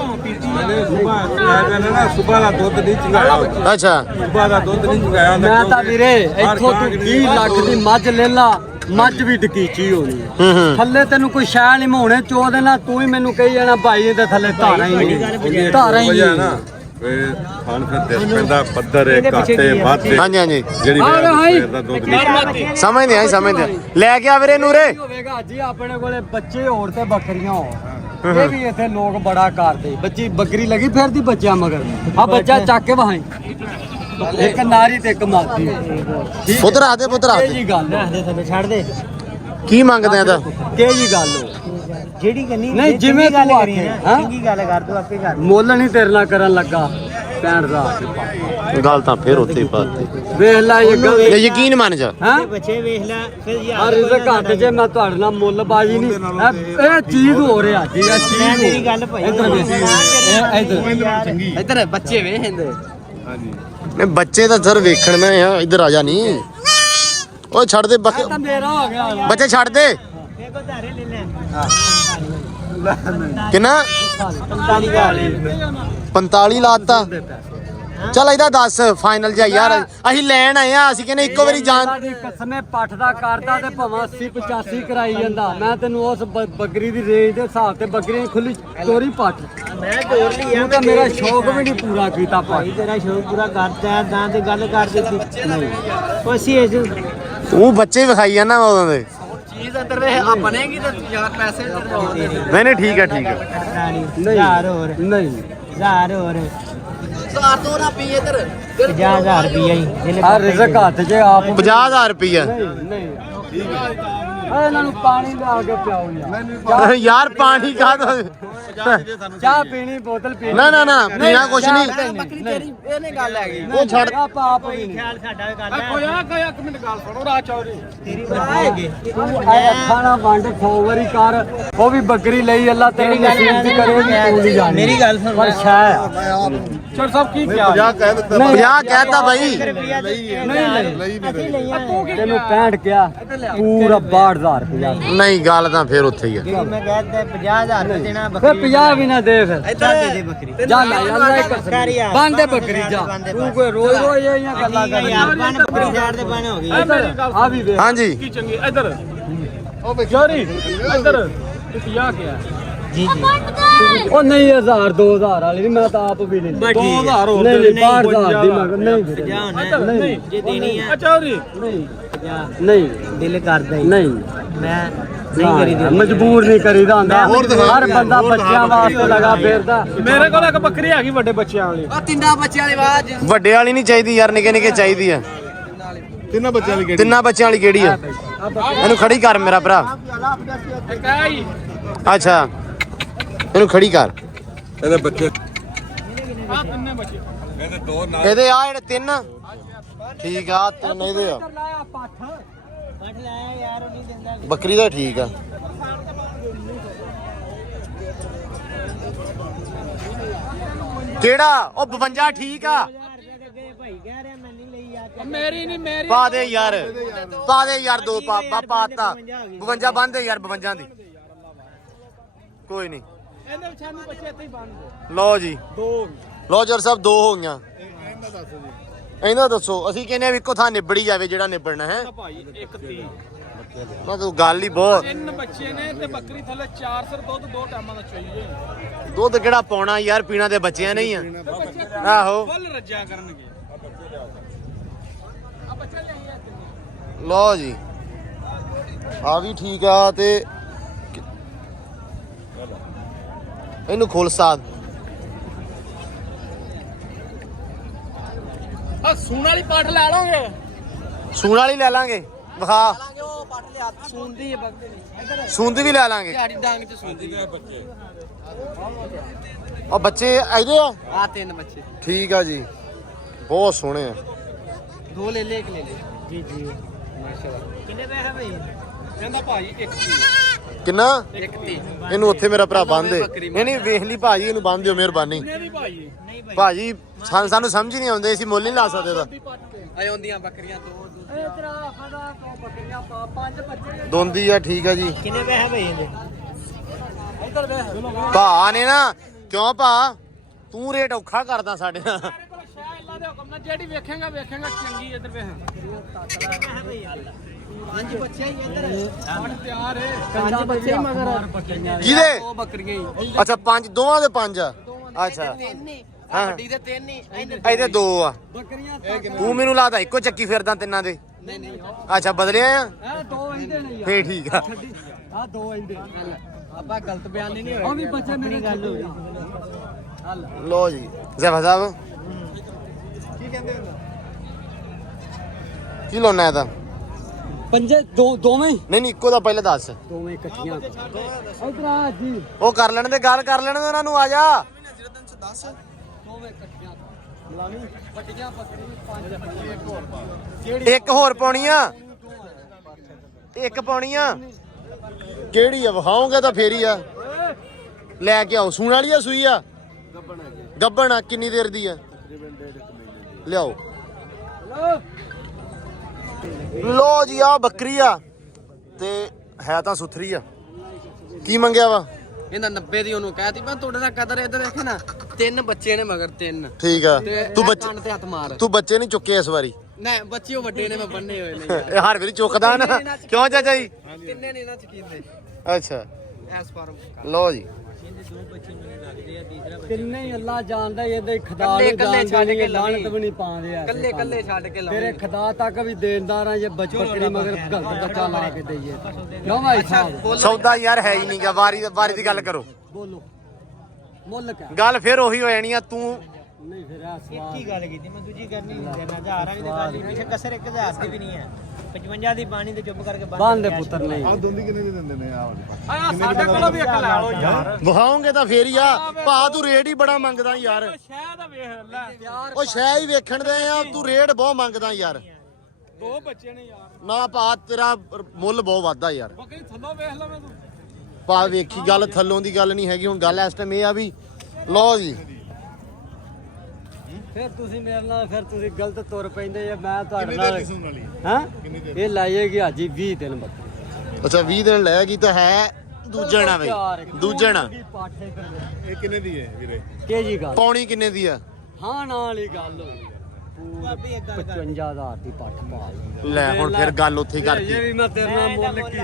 ਸੁਬਾਹ ਦਾ ਦੁੱਧ ਨਹੀਂ ਚੰਗਾਇਆ, ਅੱਛਾ ਸੁਬਾਹ ਦਾ ਦੁੱਧ ਨਹੀਂ ਚੰਗਾਇਆ। ਮੈਂ ਤਾਂ ਵੀਰੇ ਇੱਥੋਂ ਤੂੰ 20 ਲੱਖ ਦੀ ਮੱਝ ਲੈ ਲਾ, ਮੱਝ ਵੀ ਡਕੀਚੀ ਹੋਣੀ ਹੈ। ਥੱਲੇ ਤੈਨੂੰ ਕੋਈ ਸ਼ੈ ਨਹੀਂ ਮੋਣੇ ਚੋ ਦੇਣਾ, ਤੂੰ ਹੀ ਮੈਨੂੰ ਕਹੀ ਜਾਣਾ ਭਾਈ ਇਹਦੇ ਥੱਲੇ ਧਾਰਾਂ ਹੀ ਨਹੀਂ, ਧਾਰਾਂ ਹੀ ਨਹੀਂ। ਖਾਣ ਫਿਰ ਪੈਂਦਾ ਪੱਧਰ ਘਾਟੇ ਵਾਧੇ ਹਾਂਜੀ ਹਾਂਜੀ ਜਿਹੜੀ ਭਾਈ ਦਾ ਦੁੱਧ ਨਹੀਂ ਸਮਝਦੇ ਆ ਸਮਝਦੇ ਆ। ਲੈ ਕੇ ਆ ਵੀਰੇ ਨੂਰੇ। ਹੋਵੇਗਾ ਜੀ ਆਪਣੇ ਕੋਲੇ ਬੱਚੇ ਹੋਰ ਤੇ ਬੱਕਰੀਆਂ ਹੋਰ, ਇਹ ਵੀ ਇੱਥੇ ਲੋਕ ਬੜਾ ਕਰਦੇ। ਬੱਚੀ ਬੱਕਰੀ ਲੱਗੀ ਫਿਰਦੀ ਬੱਚਿਆਂ ਮਗਰ, ਆ ਬੱਚਾ ਚੱਕ ਕੇ ਵਹਾਈ ਇੱਕ ਨਾਰੀ ਤੇ ਇੱਕ ਮਾਦੀ। ਪੁੱਤਰ ਆਦੇ ਪੁੱਤਰ ਇਹ ਆਦੇ ਜੀ ਗੱਲ ਹੈ, ਦੇ ਥੱਲੇ ਛੱਡ ਦੇ ਕੀ ਮੰਗਦੇ ਆ ਇਹਦਾ? ਇਹ ਜੀ ਗੱਲ ਹੋ। ਜਿਹੜੀ ਕਰਨੀ ਨਹੀਂ, ਜਿਵੇਂ ਗੱਲ ਤੂੰ ਕਰੀ ਆਖੇ, ਨਾ, ਹਾਂ? ਚੰਗੀ ਗੱਲ ਕਰ ਤੂੰ ਆਪੇ ਕਰ। ਮੁੱਲ ਨਹੀਂ ਤੇਰੇ ਨਾਲ ਕਰਨ ਲੱਗਾ 65,000 ਗੱਲ ਤਾਂ ਫਿਰ ਉੱਥੇ ਹੀ ਪਾਤੀ। ਵੇਖ ਲੈ ਇਹ ਗੱਲ ਇਹ ਯਕੀਨ ਮੰਨ ਜਾ। ਹੈ ਬੱਚੇ ਵੇਖ ਲੈ ਫਿਰ ਆ ਯਾਰ ਰਿਜ਼ਕ ਘੱਟ ਜੇ ਮੈਂ ਤੁਹਾਡੇ ਨਾਲ ਮੁੱਲਬਾਜ਼ੀ ਨਹੀਂ ਇਹ ਚੀਜ਼ ਹੋ ਰਿਹਾ ਜੀ, ਇਹ ਮੈਂ ਚੀਜ਼ ਤੇਰੀ ਗੱਲ ਭਾਈ ਇੱਧਰ ਵੇਖ ਇੱਧਰ ਇੱਧਰ ਬੱਚੇ ਵੇਖ ਇਹਦੇ ਇਹ ਬੱਚੇ ਤਾਂ ਸਰ ਵੇਖਣ ਮੈਂ ਆ, ਇੱਧਰ ਆ ਜਾ ਨਹੀਂ। ਓਏ ਛੱਡ ਦੇ ਤਾਂ ਮੇਰਾ ਹੋ ਗਿਆ ਬੱਚੇ ਛੱਡ ਦੇ। ਦੇਖੋ ਧਾਰੇ ਲੈ ਲੈ ਕਿੰਨਾ? 45 ਲਾਤਾ। ਚੱਲ ਇਹਦਾ ਦੱਸ ਫਾਈਨਲ ਜਾ ਯਾਰ, ਅਸੀਂ ਲੈਣ ਆਏ ਆ। ਅਸੀਂ ਕਹਿੰਦੇ ਇੱਕੋ ਵਾਰੀ ਜਾਨ। ਦੀ ਕਸਮੇ ਪੱਠ ਦਾ ਕਰਦਾ ਤੇ ਭਾਵੇਂ 80 85 ਕਰਾਈ ਜਾਂਦਾ। ਮੈਂ ਤੈਨੂੰ ਉਸ ਬੱਕਰੀ ਦੀ ਰੇਂਜ ਦੇ ਹਿਸਾਬ ਤੇ ਬੱਕਰੀ ਖੁੱਲੀ ਚੋਰੀ ਪੱਠ ਮੈਂ ਤੋੜ ਲਈ ਆ। ਤੂੰ ਤਾਂ ਮੇਰਾ ਸ਼ੌਕ ਵੀ ਨਹੀਂ ਪੂਰਾ ਕੀਤਾ ਭਾਈ ਪੱਠ। ਤੇਰਾ ਸ਼ੌਕ ਪੂਰਾ ਕਰਦਾ ਤਾਂ ਤੇ ਗੱਲ ਕਰ ਦਿੱਤੀ ਉਹ ਅਸੀਂ ਇਸ ਤੂੰ ਬੱਚੇ ਵਿਖਾਈ ਜਾਂਦਾ ਉਦੋਂ ਦੇ। ਚੀਜ਼ ਅੰਦਰ ਵੇ ਆ ਬਣੇਗੀ ਤੇ ਯਾਰ ਪੈਸੇ ਤੇ ਲਾਉਂਦੇ ਨਹੀਂ ਨਹੀਂ ਠੀਕ ਹੈ ਠੀਕ ਹੈ। ਹਜ਼ਾਰ ਹੋਰ ਨਹੀਂ 1000 ਹੋਰ ਸਾਰ ਤੋਂ ਨਾ ਪੀ ਇਧਰ 50000 ਰੁਪਈਆ ਹੀ ਜਿਹਨੇ ਆ ਰਿਜ਼ਕ ਹੱਥ 'ਚ ਆਪ 50,000 ਰੁਪਈਆ। ਨਹੀਂ ਆ ਇਹਨਾਂ ਨੂੰ ਪਾਣੀ ਲਿਆ ਕੇ ਪਿਆਓ ਯਾਰ ਯਾਰ ਪਾਣੀ ਕਾ ਦੋ। ਚਾਹ ਪੀਣੀ ਬੋਤਲ ਪੀਣੀ ਨਾ ਨਾ ਨਾ ਪੀਣਾ ਕੁਛ ਨਹੀਂ। ਬੱਕਰੀ ਤੇਰੀ ਇਹਨੇ ਗੱਲ ਹੈਗੀ ਉਹ ਛੱਡ। ਆਪਾਂ ਆਪ ਵੀ ਨਹੀਂ ਖਿਆਲ ਸਾਡਾ ਕਰ ਲੈ ਕੋਈ ਆ ਇੱਕ ਮਿੰਟ ਗੱਲ ਸੁਣੋ ਰਾਜ ਚੌਧਰੀ। ਤੇਰੀ ਬਣਾਏਗੇ ਖਾਣਾ ਵੰਡ 100 ਵਾਰੀ ਕਰ, ਉਹ ਵੀ ਬੱਕਰੀ ਲਈ ਅੱਲਾ ਤੇਰੀ ਨਸੀਬ ਦੀ ਕਰੇਗੀ ਤੂੰ ਵੀ ਜਾਣੀ। ਮੇਰੀ ਗੱਲ ਸੁਣ ਪਰ ਸ਼ਾਇਦ ਚਲ ਸਭ ਕੀ ਕਿਹਾ 50 ਕਹਿ ਦਿੱਤਾ 50 ਕਹਿਤਾ ਬਾਈ। ਰੁਪਈਆ ਨਹੀਂ ਨਹੀਂ ਲਈ ਨਹੀਂ ਅਸੀਂ ਲਈਆਂ ਤੈਨੂੰ 65 ਕਿਹਾ ਪੂਰਾ 62,000 ਰੁਪਇਆ। ਨਹੀਂ ਗੱਲ ਤਾਂ ਫਿਰ ਉੱਥੇ ਹੀ ਆ। ਜਿਹੜੀ ਮੈਂ ਕਹਿੰਦਾ 50000 ਰੁਪਏ ਦੇਣਾ ਫਿਰ ਬੱਕਰੀ 50 ਵੀ ਨਾ ਦੇ ਫਿਰ ਦੇ ਦੇ ਬੱਕਰੀ ਜਾ ਲੈ ਅੱਲਾ ਹੀ ਕਸਮ ਕਰ ਯਾਰ। ਬੰਦੇ ਬੱਕਰੀ ਜਾ ਤੂੰ ਕੋਈ ਰੋਜ਼ ਰੋਜ਼ ਇਹ ਗੱਲਾਂ ਠੀਕ ਹੈ ਯਾਰ ਬਣ ਬੱਕਰੀ ਛੱਡ ਦੇ ਬਣ ਹੋ ਗਈ ਆ ਵੀ ਵੇਖ ਹਾਂਜੀ ਕੀ ਚੰਗੀ ਇਧਰ ਉਹ ਵੇ ਚੌਧਰੀ ਇਧਰ ਤੂੰ ਕਿਹਾ ਕਿਹਾ ਜੀ ਜੀ ਉਹ ਨਹੀਂ 1000 2000 ਵਾਲੀ ਨਹੀਂ, ਮੈਂ ਤਾਂ ਆਪ ਵੀ ਨਹੀਂ ਬਸ ਠੀਕ ਹੈ। 2000 ਹੋਰ ਨਹੀਂ ਦੇ ਨਹੀਂ 62,000 ਦੀ ਮਗਰ ਨਹੀਂ ਵੀਰੇ। ਜਾ ਹੁਣ ਨਹੀਂ ਜੇ ਦੇਣੀ ਆ ਚੌਧਰੀ ਨਹੀਂ ਜਾ ਨਹੀਂ ਦਿਲ ਕਰਦਾ ਹੀ ਨਹੀਂ ਮੈਂ ਨਹੀਂ ਕਰੀ ਦੀ ਮਜਬੂਰ ਨਹੀਂ ਕਰੀਦਾ ਹੁੰਦਾ। ਹਰ ਬੰਦਾ ਬੱਚਿਆਂ ਵਾਸਤੇ ਲਗਾ ਫੇਰਦਾ। ਮੇਰੇ ਕੋਲ ਇੱਕ ਬੱਕਰੀ ਹੈਗੀ ਵੱਡੇ ਬੱਚਿਆਂ ਵਾਲੀ। ਆ ਤਿੰਨਾਂ ਬੱਚਿਆਂ ਦੀ ਆਵਾਜ਼ ਵੱਡੇ ਵਾਲੀ ਨਹੀਂ ਚਾਹੀਦੀ ਯਾਰ, ਨਿੱਕੇ ਨਿੱਕੇ ਚਾਹੀਦੀ ਆ। ਤਿੰਨਾਂ ਬੱਚਿਆਂ ਵਾਲੀ ਤਿੰਨਾਂ ਬੱਚਿਆਂ ਵਾਲੀ ਕਿਹੜੀ ਆ? ਇਹਨੂੰ ਖੜੀ ਕਰ ਮੇਰਾ ਭਰਾ। ਇੱਕ ਆਈ ਅੱਛਾ ਇਹਨੂੰ ਖੜੀ ਕਰ। ਇਹਦੇ ਬੱਚੇ ਆ ਤਿੰਨੇ ਬੱਚੇ ਇਹਦੇ ਦੋ ਨਾਲ ਇਹਦੇ ਆ ਜਿਹੜੇ ਤਿੰਨ ਠੀਕ ਆ, ਤਿੰਨ ਇਹਦੇ ਆ। ਪੱਠ ਲਾਇਆ ਯਾਰ ਉਹ ਨਹੀਂ ਦਿੰਦਾ ਬੱਕਰੀ ਦਾ ਠੀਕ ਆ। ਕਿਹੜਾ ਉਹ 52 ਠੀਕ ਆ। ਭਾਈ ਕਹਿ ਰਿਹਾ ਮੈਂ ਨਹੀਂ ਲਈ ਆ ਮੇਰੀ ਨਹੀਂ ਮੇਰੀ ਪਾ ਦੇ ਯਾਰ, ਪਾ ਦੇ ਯਾਰ, ਦੋ ਪਾਤਾ 52 ਬੰਦੇ ਯਾਰ 52 ਦੀ। ਕੋਈ ਨਹੀਂ ਇਹਦੇ ਵਿਚਾਨੂੰ ਬੱਚੇ ਇੱਥੇ ਹੀ ਬੰਦ ਲਓ ਜੀ, ਦੋ ਲਓ ਜਰ ਸਾਹਿਬ ਦੋ ਹੋ ਗਈਆਂ। ਇਹਨਾਂ ਦੱਸੋ ਅਸੀਂ ਕਹਿੰਦੇ ਆ ਵੀ ਇੱਕੋ ਥਾਂ ਨਿਬੜੀ ਜਾਵੇ ਜਿਹੜਾ ਨਿਬੜਨਾ ਹੈ। ਭਾਈ ਇੱਕ 30 ਮੈਂ ਤੂੰ ਗੱਲ ਹੀ ਬਹੁਤ। ਤਿੰਨ ਬੱਚੇ ਨੇ ਤੇ ਬੱਕਰੀ ਥੱਲੇ 4 ਸਿਰ ਦੁੱਧ ਦੋ ਟਾਈਮਾਂ ਦਾ ਚਾਹੀਏ। ਦੁੱਧ ਕਿਹੜਾ ਪਾਉਣਾ ਯਾਰ, ਪੀਣਾ ਤੇ ਬੱਚਿਆਂ ਨੇ ਹੀ ਆ। ਆਹੋ ਫੁੱਲ ਰੱਜਿਆ ਕਰਨਗੇ। ਲਓ ਜੀ, ਆ ਵੀ ਠੀਕ ਆ। ਤੇ ਇਹਨੂੰ ਖੋਲ ਸਾਦ ਆ ਸੂਣ ਵਾਲੀ ਪਾਠ ਲੈ ਲਓਗੇ ਸੂਣ ਵਾਲੀ ਲੈ ਲਾਂਗੇ ਵਿਖਾ ਲਾਂਗੇ ਉਹ ਪੱਟ ਲਿਆ ਸੁਣਦੀ ਹੈ ਬੱਕਰੀ ਇੱਧਰ ਸੂੰਦੀ ਵੀ ਲੈ ਲਾਂਗੇ ਦਿਹਾੜੀ ਡਾਂਗ ਚ ਸੁਣਦੀ ਹੈ ਬੱਚੇ ਉਹ ਬੱਚੇ ਇਹਦੇ ਆ ਆ 3 ਬੱਚੇ ਠੀਕ ਆ ਜੀ ਬਹੁਤ ਸੋਹਣੇ ਆ 2 ਲੈ ਲੈ ਇੱਕ ਲੈ ਲੈ ਜੀ ਜੀ ਕਿੰਨੇ ਪੈਸੇ ਭਾਈ ਕਹਿੰਦਾ ਭਾਈ ਇੱਕ ਕਿੰਨਾ ਇੱਕ ਤੇ ਇਹਨੂੰ ਉੱਥੇ ਮੇਰਾ ਭਰਾ ਬੰਨ ਦੇ ਨਹੀਂ ਨਹੀਂ ਵੇਖ ਲਈ ਭਾਜੀ ਇਹਨੂੰ ਬੰਨ ਦਿਓ ਮਿਹਰਬਾਨੀ ਵੀ ਭਾਈ ਨਹੀਂ ਭਾਈ ਭਾਜੀ ਸਾਨੂੰ ਸਮਝ ਹੀ ਨਹੀਂ ਆਉਂਦੇ ਅਸੀਂ ਮੁੱਲ ਨਹੀਂ ਲਾ ਸਕਦੇ ਉਹਦਾ ਆਉਂਦੀਆਂ ਬੱਕਰੀਆਂ 2 ਦੋਂਦੀ ਆ ਠੀਕ ਆ ਜੀ ਕਿੰਨੇ ਪੈਸੇ ਭਾਈ ਇਹਦੇ ਭਾ ਨੇ ਨਾ ਕਿਉਂ ਭਾ ਤੂੰ ਰੇਟ ਔਖਾ ਕਰਦਾ ਸਾਡੇ ਨਾਲ ਸ਼ਾਹ ਅੱਲਾ ਦੇ ਹੁਕਮ ਨਾਲ ਜਿਹੜੀ ਵੇਖੇਗਾ ਚੰਗੀ ਇੱਧਰ ਵੇਖ 5 ਬੱਚੇ ਹੀ ਇੱਧਰ ਹੁਣ ਤਿਆਰ ਹੈ 5 ਬੱਚੇ ਹੀ ਮਗਰ ਕਿਹਦੇ ਉਹ ਬੱਕਰੀਆਂ ਹੀ ਅੱਛਾ ਪੰਜ ਦੋਵਾਂ ਦੇ ਪੰਜ ਆ ਅੱਛਾ ਤਿੰਨ ਹੀ ਹਾਂ। ਵੱਡੀ ਦੇ 3 ਹੀ ਇਹਦੇ ਦੋ ਆ ਬੱਕਰੀਆਂ ਤੂੰ ਮੈਨੂੰ ਲੱਗਦਾ ਇੱਕੋ ਚੱਕੀ ਫਿਰਦਾ ਤਿੰਨਾਂ ਦੇ ਨਹੀਂ ਨਹੀਂ ਅੱਛਾ ਬਦਲਿਆ ਆ ਇਹ ਦੋ ਇੰਦੇ ਨੇ ਫੇਰ ਠੀਕ ਆ ਆ ਦੋ ਇੰਦੇ ਆਪਾਂ ਗਲਤ ਬਿਆਨ ਨਹੀਂ ਹੋਏ ਉਹ ਵੀ ਬੱਚੇ ਮੇਰੇ ਗੱਲ ਹੋਈ ਲੋ ਜੀ ਜ਼ੈਫਾ ਸਾਹਿਬ ਕੀ ਲੋਨਾ ਹੈ ਤਾਂ ਪੰਜੇ ਦੋਵੇਂ ਨਹੀਂ ਨਹੀਂ ਇੱਕੋ ਦਾ ਪਹਿਲਾਂ ਦੱਸ ਦੋਵੇਂ ਇਕੱਠੀਆਂ ਇਧਰ ਆ ਜੀ ਉਹ ਕਰ ਲੈਣ ਦੇ ਗੱਲ ਕਰ ਲੈਣ ਦੇ ਉਹਨਾਂ ਨੂੰ ਆ ਜਾ ਦੋਵੇਂ ਇਕੱਠੀਆਂ ਮਲਾਵੀ ਵੱਡੀਆਂ ਬੱਕਰੀ 5 ਇੱਕ ਹੋਰ ਪਾਉਣੀ ਆ ਇੱਕ ਪਾਉਣੀ ਆ ਕਿਹੜੀ ਆ ਵਿਖਾਓਗੇ ਤਾਂ ਫੇਰ ਹੀ ਆ ਲੈ ਕੇ ਆਓ ਸੂਣ ਵਾਲੀ ਆ ਸੂਈ ਆ ਗੱਬਣ ਆ ਕਿੰਨੀ ਦੇਰ ਦੀ ਆ ਲਿਆਓ ਲੋ ਜੀ ਆ ਬੱਕਰੀ ਆ ਤੇ ਹੈ ਤਾਂ ਸੁਥਰੀ ਆ ਕੀ ਮੰਗਿਆ ਵਾ ਇਹਨਾਂ 90 ਦੀ ਉਹਨੂੰ ਕਹਿਤੀ ਮੈਂ ਤੁਹਾਡੇ ਦਾ ਕਦਰ ਇੱਧਰ ਦੇਖੇ ਨਾ 3 ਬੱਚੇ ਨੇ ਮਗਰ 3 ਠੀਕ ਆ ਤੂੰ ਬੱਚੇ ਕੰਨ ਤੇ ਹੱਥ ਮਾਰ ਤੂੰ ਬੱਚੇ ਨਹੀਂ ਚੁੱਕੇ ਇਸ ਵਾਰੀ ਨਹੀਂ ਬੱਚੇ ਉਹ ਵੱਡੇ ਨੇ ਮੈਂ ਬੰਨੇ ਹੋਏ ਨੇ ਯਾਰ ਇਹ ਹਰ ਵਾਰੀ ਚੁੱਕਦਾ ਨਾ ਕਿਉਂ ਚਾਚਾ ਜੀ ਕਿੰਨੇ ਨੇ ਨਾ ਚਕੀਂਦੇ ਅੱਛਾ ਐਸ ਫਾਰਮ ਲੋ ਜੀ ਤਿੰਨੇ ਹੀ ਅੱਲਾ ਜਾਣਦਾ ਇਹਦੇ ਖੁਦਾ ਕੱਲੇ- ਨੂੰ ਕੱਲੇ ਜਾਣਦੇ ਛੱਡ ਕੇ ਨਹੀਂ ਲਾਣਤ ਵੀ ਨਹੀਂ ਪਾਉਂਦੇ ਆ ਕੱਲੇ ਕੱਲੇ ਛੱਡ ਕੇ ਤੇਰੇ ਲਾਉਂਦੇ ਖੁਦਾ ਤੱਕ ਵੀ ਦੇਣਦਾਰਾਂ ਜੇ ਬੱਕਰੀ ਮਗਰ ਗਲਤ ਬੱਚਾ ਲਾ ਕੇ ਦਈਏ ਕਿਉਂ ਭਾਈ ਸਾਹਿਬ ਸੌਦਾ ਯਾਰ ਹੈ ਹੀ ਨਹੀਂਗਾ ਵਾਰੀ ਦੀ ਗੱਲ ਕਰੋ ਬੋਲੋ ਮੁੱਲ ਕਾ ਗੱਲ ਫਿਰ ਉਹੀ ਹੋ ਜਾਣੀ ਆ ਤੂੰ ਨਹੀਂ ਫਿਰ ਆ ਇੱਕ ਸਵਾਲ ਹੀ ਗੱਲ ਕੀਤੀ ਮੈਂ ਦੂਜੀ ਕਰਨੀ ਨਹੀਂ ਦੇਣਾ ਹਜ਼ਾਰਾਂ ਵੀ ਤੇ ਗੱਲ ਹੀ ਪਿੱਛੇ ਕਸਰ 1000 ਦੀ ਵੀ ਨਹੀਂ ਹੈ 55 ਦੀ ਬਾਣੀ ਤੇ ਚੁੱਪ ਕਰਕੇ ਬੰਦ ਦੇ ਪੁੱਤਰ ਨਹੀਂ ਆ ਸਾਡੇ ਕੋਲੋਂ ਵੀ ਇੱਕ ਲੈ ਲਓ ਯਾਰ ਵਿਖਾਓਗੇ ਤਾਂ ਫੇਰ ਹੀ ਆ ਭਾ ਤੂੰ ਰੇਟ ਹੀ ਬੜਾ ਮੰਗਦਾ ਯਾਰ ਸ਼ਾਹ ਦਾ ਵੇਖ ਲੈ ਉਹ ਸ਼ੈ ਹੀ ਵੇਖਣ ਦੇ ਆ ਤੂੰ ਰੇਟ ਬਹੁਤ ਮੰਗਦਾ ਯਾਰ 2 ਬੱਚੇ ਨੇ ਯਾਰ ਨਾ ਭਾ ਤੇਰਾ ਮੁੱਲ ਬਹੁਤ ਵੱਧਦਾ ਯਾਰ ਬੱਕਰੀ ਥੱਲੋਂ ਵੇਖ ਲਵੇਂ ਤੂੰ ਭਾ ਵੇਖੀ ਗੱਲ ਥੱਲੋਂ ਦੀ ਗੱਲ ਨਹੀਂ ਹੈਗੀ ਹੁਣ ਗੱਲ ਇਸ ਟਾਈਮ ਇਹ ਆ ਵੀ ਲਓ ਜੀ ਫਿਰ ਤੁਸੀਂ ਮੇਰੇ ਨਾਲ ਫਿਰ ਤੁਸੀਂ ਗਲਤ ਤੁਰ ਪੈਂਦੇ ਜੇ ਮੈਂ ਤੁਹਾਡੇ ਨਾਲ ਹਾਂ ਇਹ ਲਾਈਏਗੀ ਹਾਜੀ 20 ਦਿਨ ਬੱਕਰੀ ਅੱਛਾ 20 ਦਿਨ ਲੈ ਗਈ ਤਾਂ ਹੈ ਦੂਜਣਾ ਬਈ ਦੂਜਣਾ ਇਹ ਕਿੰਨੇ ਦੀ ਹੈ ਵੀਰੇ ਕੇ ਜੀ ਗੱਲ ਪੌਣੀ ਕਿੰਨੇ ਦੀ ਆ ਹਾਂ ਨਾਲ ਹੀ ਗੱਲ ਹੋਈ ਭਾਬੀ ਇੱਕ ਗੱਲ ਕਰ 55000 ਦੀ ਪੱਠ ਪਾ ਲਈ ਲੈ ਹੁਣ ਫਿਰ ਗੱਲ ਉੱਥੇ ਹੀ ਇਹ ਕਰਤੀ ਵੀ ਮੈਂ ਤੇਰੇ ਨਾਲ ਮੁੱਲ ਕੀ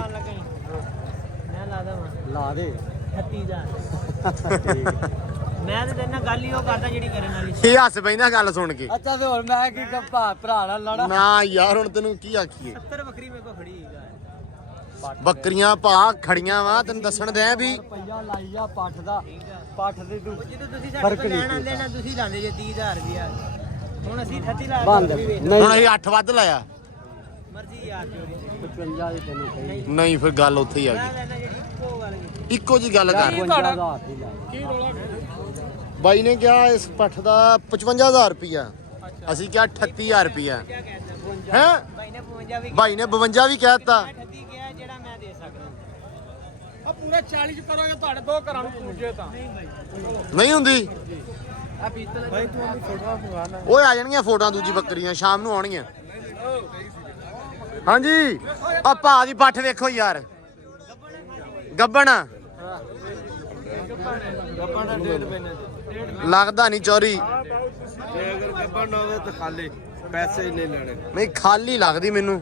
ਮੈਂ ਲਾ ਦਵਾਂ ਲਾ ਦੇ 36000 ਮੈਂ ਤੇ ਤੇਰੇ ਨਾਲ ਗੱਲ ਹੀ ਉਹ ਕਰਦਾ ਜਿਹੜੀ ਕਰਨ ਵਾਲੀ ਇਹ ਹੱਸ ਪੈਂਦਾ ਗੱਲ ਸੁਣ ਕੇ ਅੱਛਾ ਤੇ ਹੋਰ ਮੈਂ ਕੀ ਭਰਾ ਨਾਲ ਲੜਾ ਨਾ ਯਾਰ ਹੁਣ ਤੈਨੂੰ ਕੀ ਆਖੀਏ 70 ਬੱਕਰੀ ਮੇਰੇ ਕੋਲ ਖੜੀ ਹੈਗਾ ਬੱਕਰੀਆਂ ਭਾ ਖੜੀਆਂ ਵਾ ਤੈਨੂੰ ਦੱਸਣ ਦੇ ਵੀ ਰੁਪਈਆ ਲਾਈ ਆ ਪੱਠ ਦਾ ਪੱਠ ਦੇ ਤੂੰ ਜਦੋਂ ਤੁਸੀਂ ਫਰਕ ਸਾਡੇ ਕੋਲ ਨਹੀਂ ਲੈਣ ਆਉਂਦੇ ਨਾ ਤੁਸੀਂ ਲਾਉਂਦੇ ਜੇ 30000 ਰੁਪਿਆ ਹੁਣ ਅਸੀਂ 38 ਲਾ ਬੰਦ ਕੇ ਵੀ ਵੇਚ ਹੁਣ ਨਹੀਂ ਅਸੀਂ 8 ਵੱਧ ਲਾਇਆ ਮਰਜ਼ੀ ਯਾਰ ਚੋਰੀ 55 ਦੀ ਤੈਨੂੰ ਕਹੀ ਨਹੀਂ ਫਿਰ ਗੱਲ ਉੱਥੇ ਹੀ ਆ ਮੈਂ ਗਈ ਲੈਣਾ ਜਿਹੜੀ ਇੱਕੋ ਗੱਲ ਕੀਤੀ ਇੱਕੋ ਜੀ ਗੱਲ ਕਰ 55000 ਦੀ ਲਾਈ ਕੀ ਰੋਲਾ ਬਾਈ ਨੇ ਕਿਹਾ ਇਸ ਪੱਠ ਦਾ 55000 ਰੁਪਿਆ ਅਸੀਂ ਕਿਹਾ 38000 ਰੁਪਿਆ ਹੈ ਭਾਈ ਨੇ 52 ਵੀ ਬਾਈ ਨੇ 52 ਵੀ ਕਹਿਤਾ 38 ਗਿਆ ਜਿਹੜਾ ਮੈਂ ਦੇ ਸਕਦਾ ਆ ਪੂਰੇ 40 ਚ ਕਰੋਗੇ ਤੁਹਾਡੇ 2 ਘਰਾਂ ਨੂੰ ਪੂਜੇ ਤਾਂ ਨਹੀਂ ਹੁੰਦੀ ਆ ਪੀਤਲ ਭਾਈ ਤੂੰ ਉਹਨੂੰ ਫੋਟੋ ਖਵਾਣਾ ਓਏ ਆ ਜਾਣਗੀਆਂ ਫੋਟੋਆਂ ਦੂਜੀ ਬੱਕਰੀਆਂ ਸ਼ਾਮ ਨੂੰ ਆਉਣਗੀਆਂ ਹਾਂਜੀ ਆ ਭਾ ਦੀ ਪੱਠ ਵੇਖੋ ਯਾਰ ਗੱਬਣ ਗੱਪਾਂ ਦਾ 1.5 ਪੈਨੇ ਲੱਗਦਾ ਨਹੀਂ ਚੋਰੀ ਤੇ ਅਗਰ ਗੱਪਾਂ ਨਾ ਹੋਵੇ ਤਾਂ ਖਾਲੀ ਪੈਸੇ ਹੀ ਨਹੀਂ ਲੈਣੇ ਨਹੀਂ ਖਾਲੀ ਲੱਗਦੀ ਮੈਨੂੰ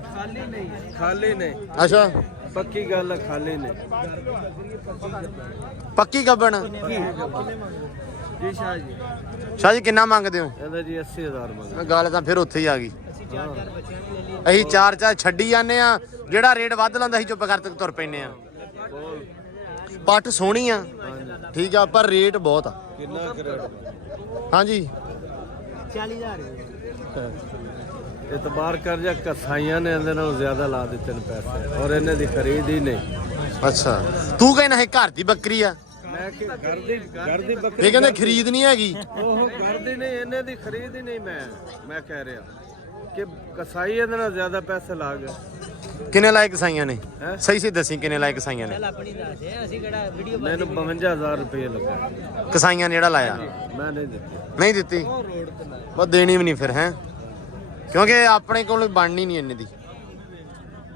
ਖਾਲੀ ਨਹੀਂ ਅੱਛਾ ਪੱਕੀ ਗੱਲ ਹੈ ਖਾਲੀ ਨਹੀਂ ਪੱਕੀ ਗੱਬਣ ਜੀ ਸ਼ਾਹ ਜੀ ਸ਼ਾਹ ਜੀ ਕਿੰਨਾ ਮੰਗਦੇ ਹੋ ਇਹਦਾ ਜੀ 80000 ਮੰਗ ਗੱਲ ਤਾਂ ਫਿਰ ਉੱਥੇ ਹੀ ਆ ਗਈ ਅਸੀਂ 4 ਬੱਚਿਆਂ ਨੂੰ ਲੈ ਲਈ ਅਸੀਂ ਚਾਰ ਚਾਰ ਛੱਡੀ ਜਾਂਦੇ ਆ ਜਿਹੜਾ ਰੇਟ ਵੱਧ ਲਾਂਦਾ ਅਸੀਂ ਚੁੱਪ ਕਰਕੇ ਤੁਰ ਪੈਨੇ ਆ ਪੱਠ ਸੋਹਣੀ ਆ ਠੀਕ ਆ ਪਰ ਰੇਟ ਬਹੁਤ ਆ ਕਿੰਨਾ ਕਰੇਟ ਹਾਂਜੀ 40000 ਘੱਟ ਇਤਬਾਰ ਕਰ ਜਾ ਕਸਾਈਆਂ ਨੇ ਇਹਦੇ ਨਾਲੋਂ ਜ਼ਿਆਦਾ ਲਾ ਦਿੱਤੇ ਨੇ ਪੈਸੇ ਔਰ ਇਹਨੇ ਦੀ ਖਰੀਦ ਹੀ ਨਹੀਂ। ਅੱਛਾ ਤੂੰ ਕਹਿੰਦਾ ਹੈ ਘਰ ਦੀ ਬੱਕਰੀ ਆ, ਮੈਂ ਕਿ ਘਰ ਦੀ ਬੱਕਰੀ ਇਹ ਕਹਿੰਦੇ ਖਰੀਦ ਨਹੀਂ ਹੈਗੀ। ਉਹ ਘਰ ਦੀ ਨਹੀਂ, ਇਹਨੇ ਦੀ ਖਰੀਦ ਹੀ ਨਹੀਂ। ਮੈਂ ਕਹਿ ਰਿਹਾ ਕਿ ਕਸਾਈ ਇਹਦੇ ਨਾਲ ਜ਼ਿਆਦਾ ਪੈਸੇ ਲਾ ਗਏ। ਕਿੰਨੇ ਲਾਇਕ ਕਸਾਈਆਂ ਨੇ? ਸਹੀ ਸਹੀ ਦੱਸੀ ਕਿੰਨੇ ਲਾਇਕ ਕਸਾਈਆਂ ਨੇ? ਆਪਣੀ ਦੱਸ ਦੇ, ਅਸੀਂ ਕਿਹੜਾ ਵੀਡੀਓ ਮੈਨੂੰ 52000 ਰੁਪਏ ਲੱਗਾ। ਕਸਾਈਆਂ ਨੇ ਜਿਹੜਾ ਲਾਇਆ ਮੈਂ ਨਹੀਂ ਦਿੱਤੀ। ਨਹੀਂ ਦਿੱਤੀ, ਬਸ ਦੇਣੀ ਵੀ ਨਹੀਂ ਫਿਰ ਹੈ, ਕਿਉਂਕਿ ਆਪਣੇ ਕੋਲ ਬਣਨੀ ਨਹੀਂ ਇੰਨੇ ਦੀ।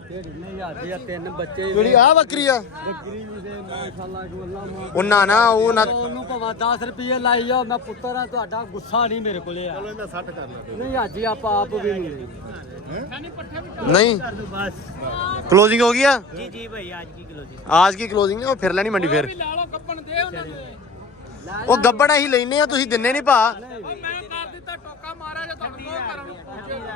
ਨਹੀਂ ਆਦੀ ਆ 3 ਬੱਚੇ ਜਿਹੜੀ ਆ ਬੱਕਰੀ ਆ ਬੱਕਰੀ ਵੀ ਦੇ ਮਾਸ਼ਾਅੱਲਾ ਕੋਲਾ ਉਹਨਾਂ ਨਾ ਉਹ ਨਾ ਉਹਨੂੰ ਭਾਵੇਂ 10 ਰੁਪਏ ਲਾਈ ਜਾਓ, ਮੈਂ ਪੁੱਤਰ ਆ ਤੁਹਾਡਾ, ਗੁੱਸਾ ਨਹੀਂ ਮੇਰੇ ਕੋਲੇ ਆ। ਚਲੋ ਮੈਂ 60 ਕਰ ਲਾਂ। ਨਹੀਂ ਹਾਜੀ ਆਪਾਂ ਆਪ ਵੀ ਨਹੀਂ नहीं बस क्लोजिंग हो गया जी जी भाई, आज की क्लोजिंग आज की क्लोजिंग है, फिर लेनी मंडी फिर ਉਹ ਗੱਬੜ ਅਸੀਂ ਲੈਨੇ ਆ, ਤੁਸੀਂ ਦਿੰਨੇ ਨਹੀਂ ਭਾ।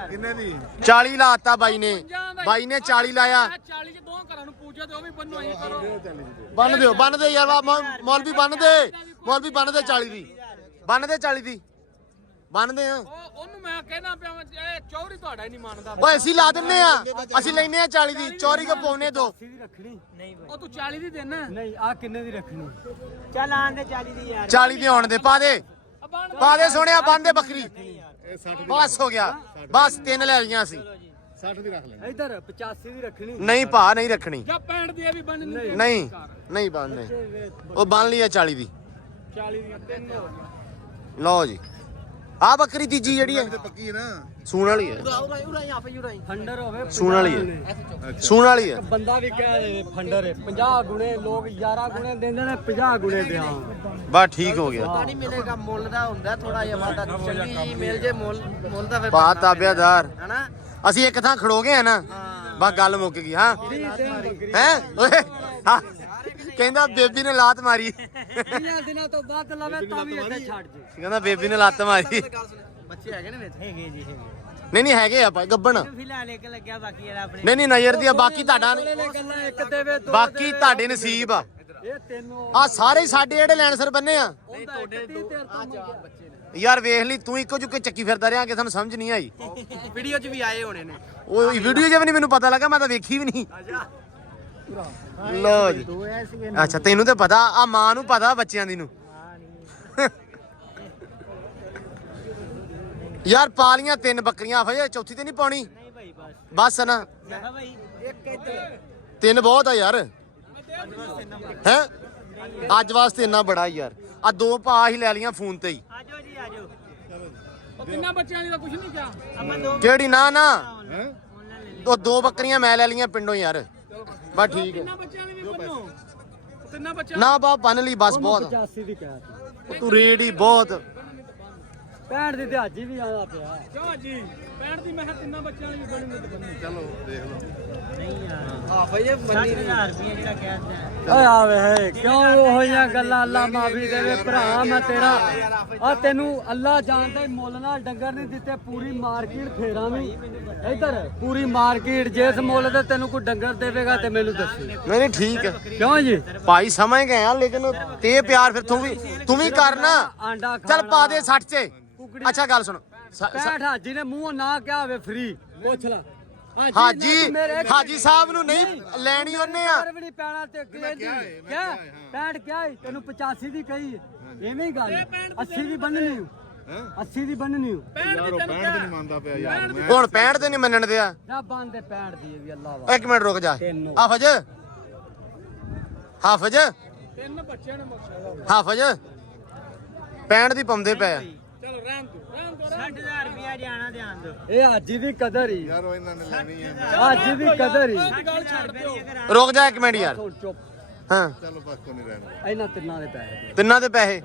ਕਿੰਨੇ ਦੀ 40 ਲਾਤਾ ਬਾਈ ਨੇ 40 ਲਾਇਆ। 40 ਚ ਦੋ ਘਰਾਂ ਨੂੰ ਪੂਜਾ ਤੇ ਉਹ ਵੀ ਬੰਨੋ ਐਂ ਕਰੋ। ਬੰਨ ਦੇ ਯਾਰ, ਮੌਲਵੀ ਬੰਨ ਦੇ 40 ਦੀ, ਬੰਨ ਦੇ 40 ਦੀ, ਬੰਨਦੇ ਆ। ਉਹਨੂੰ ਮੈਂ ਕਹਿਣਾ ਪਿਆ ਇਹ ਚੌਰੀ ਤੁਹਾਡਾ ਹੀ ਨਹੀਂ ਮੰਨਦਾ। ਓਏ ਅਸੀਂ ਲਾ ਦਿੰਨੇ ਆ, ਅਸੀਂ ਲੈਨੇ ਆ 40 ਦੀ, ਚੌਰੀ ਕੋ ਪਾਉਨੇ ਦੋ। ਰੱਖਣੀ नहीं भाई, ਉਹ ਤੂੰ 40 ਦੀ ਦੇਣਾ। ਨਹੀਂ ਆ ਕਿੰਨੇ ਦੀ ਰੱਖਣੀ? चल आने 40 दी यार। 40 ਦੀ ਆਉਣ ਦੇ, ਪਾ ਦੇ ਸੋਹਣਿਆ, ਬੰਨ ਦੇ ਬੱਕਰੀ। ਬਸ ਹੋ ਗਿਆ, ਬਸ 3 ਲੈ ਲਈਆਂ ਅਸੀਂ। 60 ਦੀ ਰੱਖ ਲੈ। ਇਧਰ 85 ਦੀ ਰੱਖਣੀ। ਨਹੀਂ ਭਾ ਨਹੀਂ ਰੱਖਣੀ, ਜਾਂ 65 ਦੀ ਇਹ ਵੀ ਬੰਨ ਨਹੀਂ। ਨਹੀਂ ਬੰਨਦੇ, ਉਹ ਬੰਨ ਲਈ ਆ 40 ਦੀ। 40 ਦੀਆਂ 3 ਹੋ ਗਈਆਂ। ਲਓ ਜੀ ਆ ਬੱਕਰੀ ਤੀਜੀ ਜਿਹੜੀ ਹੈ ਪੱਕੀ ਹੈ ਨਾ। ਸੂਣ ਵਾਲੀ ਹੈ, ਫੰਡਰ ਹੋਵੇ ਸੂਣ ਵਾਲੀ ਹੈ, ਸੂਣ ਵਾਲੀ ਹੈ। ਬੰਦਾ ਵੀ ਕਹਿ ਦੇ ਫੰਡਰ ਹੈ। 50 ਗੁਣੇ ਲੋਕ 11 ਗੁਣੇ ਦਿੰਦੇ ਨੇ, 50 ਗੁਣੇ ਦਿਆਂ। ਬਸ ਠੀਕ ਹੋ ਗਿਆ। ਨਹੀਂ ਮਿਲੇਗਾ, ਮੁੱਲ ਦਾ ਹੁੰਦਾ ਥੋੜਾ ਜਿਹਾ ਵਾਦਾ, ਚੰਗੀ ਜੀ ਮਿਲ ਜੇ ਮੁੱਲ ਦਾ ਫਿਰ ਪਾ ਤਾਬਿਆਦਾਰ, ਹਨਾ। ਅਸੀਂ ਇੱਕ ਥਾਂ ਖੜੋ ਗਏ ਆ ਨਾ, ਬਸ ਗੱਲ ਮੁੱਕ ਗਈ। ਹਾਂ ਹੈ ਓਏ ਹਾਂ, ਕਹਿੰਦਾ ਬੇਬੀ ਨੇ ਲਾਤ ਮਾਰੀ। 20 ਦਿਨਾਂ ਤੋਂ ਬਾਅਦ ਲਵੇ ਤਾਂ ਵੀ ਇੱਥੇ ਛੱਡ ਜੇ। ਕਹਿੰਦਾ ਬੇਬੀ ਨੇ ਲੱਤ ਮਾਰੀ। ਬੱਚੇ ਹੈਗੇ ਨੇ ਵਿੱਚ। ਹੈਗੇ ਜੀ ਹੈਗੇ। ਨਹੀਂ ਹੈਗੇ ਆਪਾਂ ਗੱਬਣ। ਫਿਲਹਾਲ ਇੱਕ ਲੱਗਿਆ, ਬਾਕੀ ਜਿਹੜਾ ਆਪਣੇ ਨਹੀਂ ਨਜ਼ਰ ਦੀ ਆ, ਬਾਕੀ ਤੁਹਾਡਾ ਗੱਲਾਂ ਇੱਕ ਦੇਵੇ ਦੋ ਬਾਕੀ ਤੁਹਾਡੇ ਨਸੀਬ ਆ। ਇਹ ਤੈਨੂੰ ਆ ਸਾਰੇ ਸਾਡੇ ਜਿਹੜੇ ਲੈਂਸਰ ਬੰਨੇ ਆ ਉਹਦਾ 31 ਤੇ ਯਾਰ, ਵੇਖ ਲਈ ਤੂੰ ਇੱਕੋ ਜੁਕੇ ਚੱਕੀ ਫਿਰਦਾ ਰਿਹਾ ਕਿ ਸਾਨੂੰ ਸਮਝ ਨਹੀਂ ਆਈ। ਵੀਡੀਓ 'ਚ ਵੀ ਆਏ ਹੋਣੇ ਨੇ। ਉਹ ਵੀਡੀਓ ਜੇ ਵੀ ਨਹੀਂ ਮੈਨੂੰ ਪਤਾ ਲੱਗਾ, ਮੈਂ ਤਾਂ ਵੇਖੀ ਵੀ ਨਹੀਂ। ਲੋ ਜੀ, ਅੱਛਾ ਤੈਨੂੰ ਤੇ ਪਤਾ ਆ, ਮਾਂ ਨੂੰ ਪਤਾ ਬੱਚਿਆਂ ਦੀ ਨੂੰ। ਯਾਰ ਪਾਲੀਆਂ 3 ਬੱਕਰੀਆਂ ਫੇ, ਚੌਥੀ ਤੇ ਨਹੀਂ ਪਾਉਣੀ। नहीं भाई बस ਬਸ ਨਾ, हाँ भाई, एक इधर 3 ਬਹੁਤ ਆ ਯਾਰ। ਹੈ ਅੱਜ ਵਾਸਤੇ ਇੰਨਾ ਬੜਾ ਯਾਰ। ਆ 2 ਭਾ ਹੀ ਲੈ ਲੀਆਂ ਫੋਨ ਤੇ ਹੀ। आ जाओ जी, आ जाओ। ਉਹ ਕਿੰਨਾ ਬੱਚਿਆਂ ਦੀ ਤਾਂ ਕੁਝ ਨਹੀਂ ਕਿਹਾ। अपन दो ਕਿਹੜੀ ਨਾ ऑनलाइन ले ਉਹ 2 ਬੱਕਰੀਆਂ ਮੈਂ ਲੈ ਲੀਆਂ ਪਿੰਡੋਂ ਯਾਰ। ਬਸ ਠੀਕ ਹੈ ਕਿੰਨਾ ਬੱਚਿਆਂ ਦੀ ਵੀ ਬੰਨੋ। ਕਿੰਨਾ ਬੱਚਿਆਂ ਨਾ ਬਾ ਬੰਨ ਲਈ, ਬਸ ਬਹੁਤ। 85 ਦੀ ਕਹਿ ਤੂੰ ਰੇਟ ਹੀ ਬਹੁਤ। 65 ਦੀ ਦਿਹਾਜੀ ਵੀ ਆਉਂਦਾ ਪਿਆ। ਕਿਉਂ ਜੀ 65 ਦੀ ਮੈਂ ਕਿਹਾ ਤਿੰਨਾਂ ਬੱਚਿਆਂ ਦੀ ਵੀ ਬੰਨੀ ਤੇ ਬੰਨੀ। ਚਲੋ ਦੇਖ ਲਓ। नहीं यार, ਹਾਂ ਭਾਈ ਇਹ ਬੰਨੀ 60,000 रुपया ਜਿਹੜਾ ਕਹਿ ਦਿੱਤਾ। ਓਏ ਆਵੇ ਹੈ ਕਿਉਂ ਉਹੋ ਜਿਹੀਆਂ ਗੱਲਾਂ? ਅੱਲਾ ਮਾਫੀ ਦੇਵੇ ਭਰਾ, ਮੈਂ ਤੇਰਾ ਆ ਤੈਨੂੰ ਅੱਲਾ ਜਾਣਦਾ ਹੀ, ਮੁੱਲ ਨਾਲ ਡੰਗਰ ਨਹੀਂ ਦਿੱਤੇ। ਪੂਰੀ ਮਾਰਕੀਟ ਫੇਰਾਂ ਵੀ ਇੱਧਰ, ਪੂਰੀ ਮਾਰਕੀਟ ਜਿਸ ਮੁੱਲ ਤੇ ਤੈਨੂੰ ਕੋਈ ਡੰਗਰ ਦੇਵੇਗਾ ਤੇ ਮੈਨੂੰ ਦੱਸੀ। ਨਹੀਂ ਠੀਕ ਹੈ ਕਿਉਂ ਜੀ? ਭਾਈ ਸਮਝ ਗਏ ਆ, ਲੇਕਿਨ ਤੇ ਪਿਆਰ ਫਿਰ ਤੂੰ ਵੀ ਕਰਨਾ। ਆਂਡਾ ਚੱਲ ਪਾ ਦੇ 60 ਚ। ਅੱਛਾ ਗੱਲ ਸੁਣ, 65 ਹਾਜੀ ਨੇ ਮੂੰਹੋਂ ਨਾ ਕਿਹਾ ਹੋਵੇ ਫ੍ਰੀ, ਪੁੱਛ ਲੈ। ਹਾਜੀ ਸਾਹਿਬ ਨੂੰ ਨਹੀਂ ਲੈਣੀ ਉਹਨੇ ਆ। ਵੀ ਨਹੀਂ ਪੈਣਾ ਤੇ ਕਹਿੰਦੀ ਕਿਆ 65 ਕਿਹਾ ਈ? ਤੈਨੂੰ 85 ਦੀ ਕਹੀ ਐਵੇਂ ਹੀ ਗੱਲ। 80 ਦੀ ਬੰਨਣੀ 80 ਦੀ ਬੰਨਣੀ ਯਾਰ ਉਹ 65 ਦੀ ਨਹੀਂ ਮੰਨਦਾ ਪਿਆ ਯਾਰ। ਹੁਣ 65 ਤੇ ਨਹੀਂ ਮੰਨਣ ਦਿਆ। ਜਾ ਬੰਨ ਦੇ 65 ਦੀ ਵੀ ਅੱਲਾ ਵਾ। ਇੱਕ ਮਿੰਟ ਰੁਕ ਜਾ। ਹਾਫਜ ਤਿੰਨ ਬੱਚਿਆਂ ਨੇ ਮੁਕਸ਼ਾ। ਹਾਫਜ 65 ਦੀ ਪਾਉਂਦੇ ਪਏ ਆ। ਚਲੋ ਰਹਿਣ ਦੋ 60,000 रुपया जाना ध्यान दो। ਇਹ ਅੱਜ ਦੀ ਕਦਰ ਹੀ ਯਾਰ ਉਹ ਇਹਨਾਂ ਨੇ ਲੈਣੀ ਹੈ। ਅੱਜ ਦੀ ਕਦਰ ਹੀ। ਗੱਲ ਛੱਡ ਦਿਓ। ਰੁਕ ਜਾ ਇੱਕ ਮਿੰਟ ਯਾਰ। ਹੁਣ ਚੁੱਪ। ਹਾਂ ਚਲੋ ਬਸ ਕੋ ਨਹੀਂ ਰਹਿਣਾ। ਇਹਨਾਂ ਤਿੰਨਾਂ ਦੇ ਪੈਸੇ ਤਿੰਨਾਂ ਦੇ ਪੈਸੇ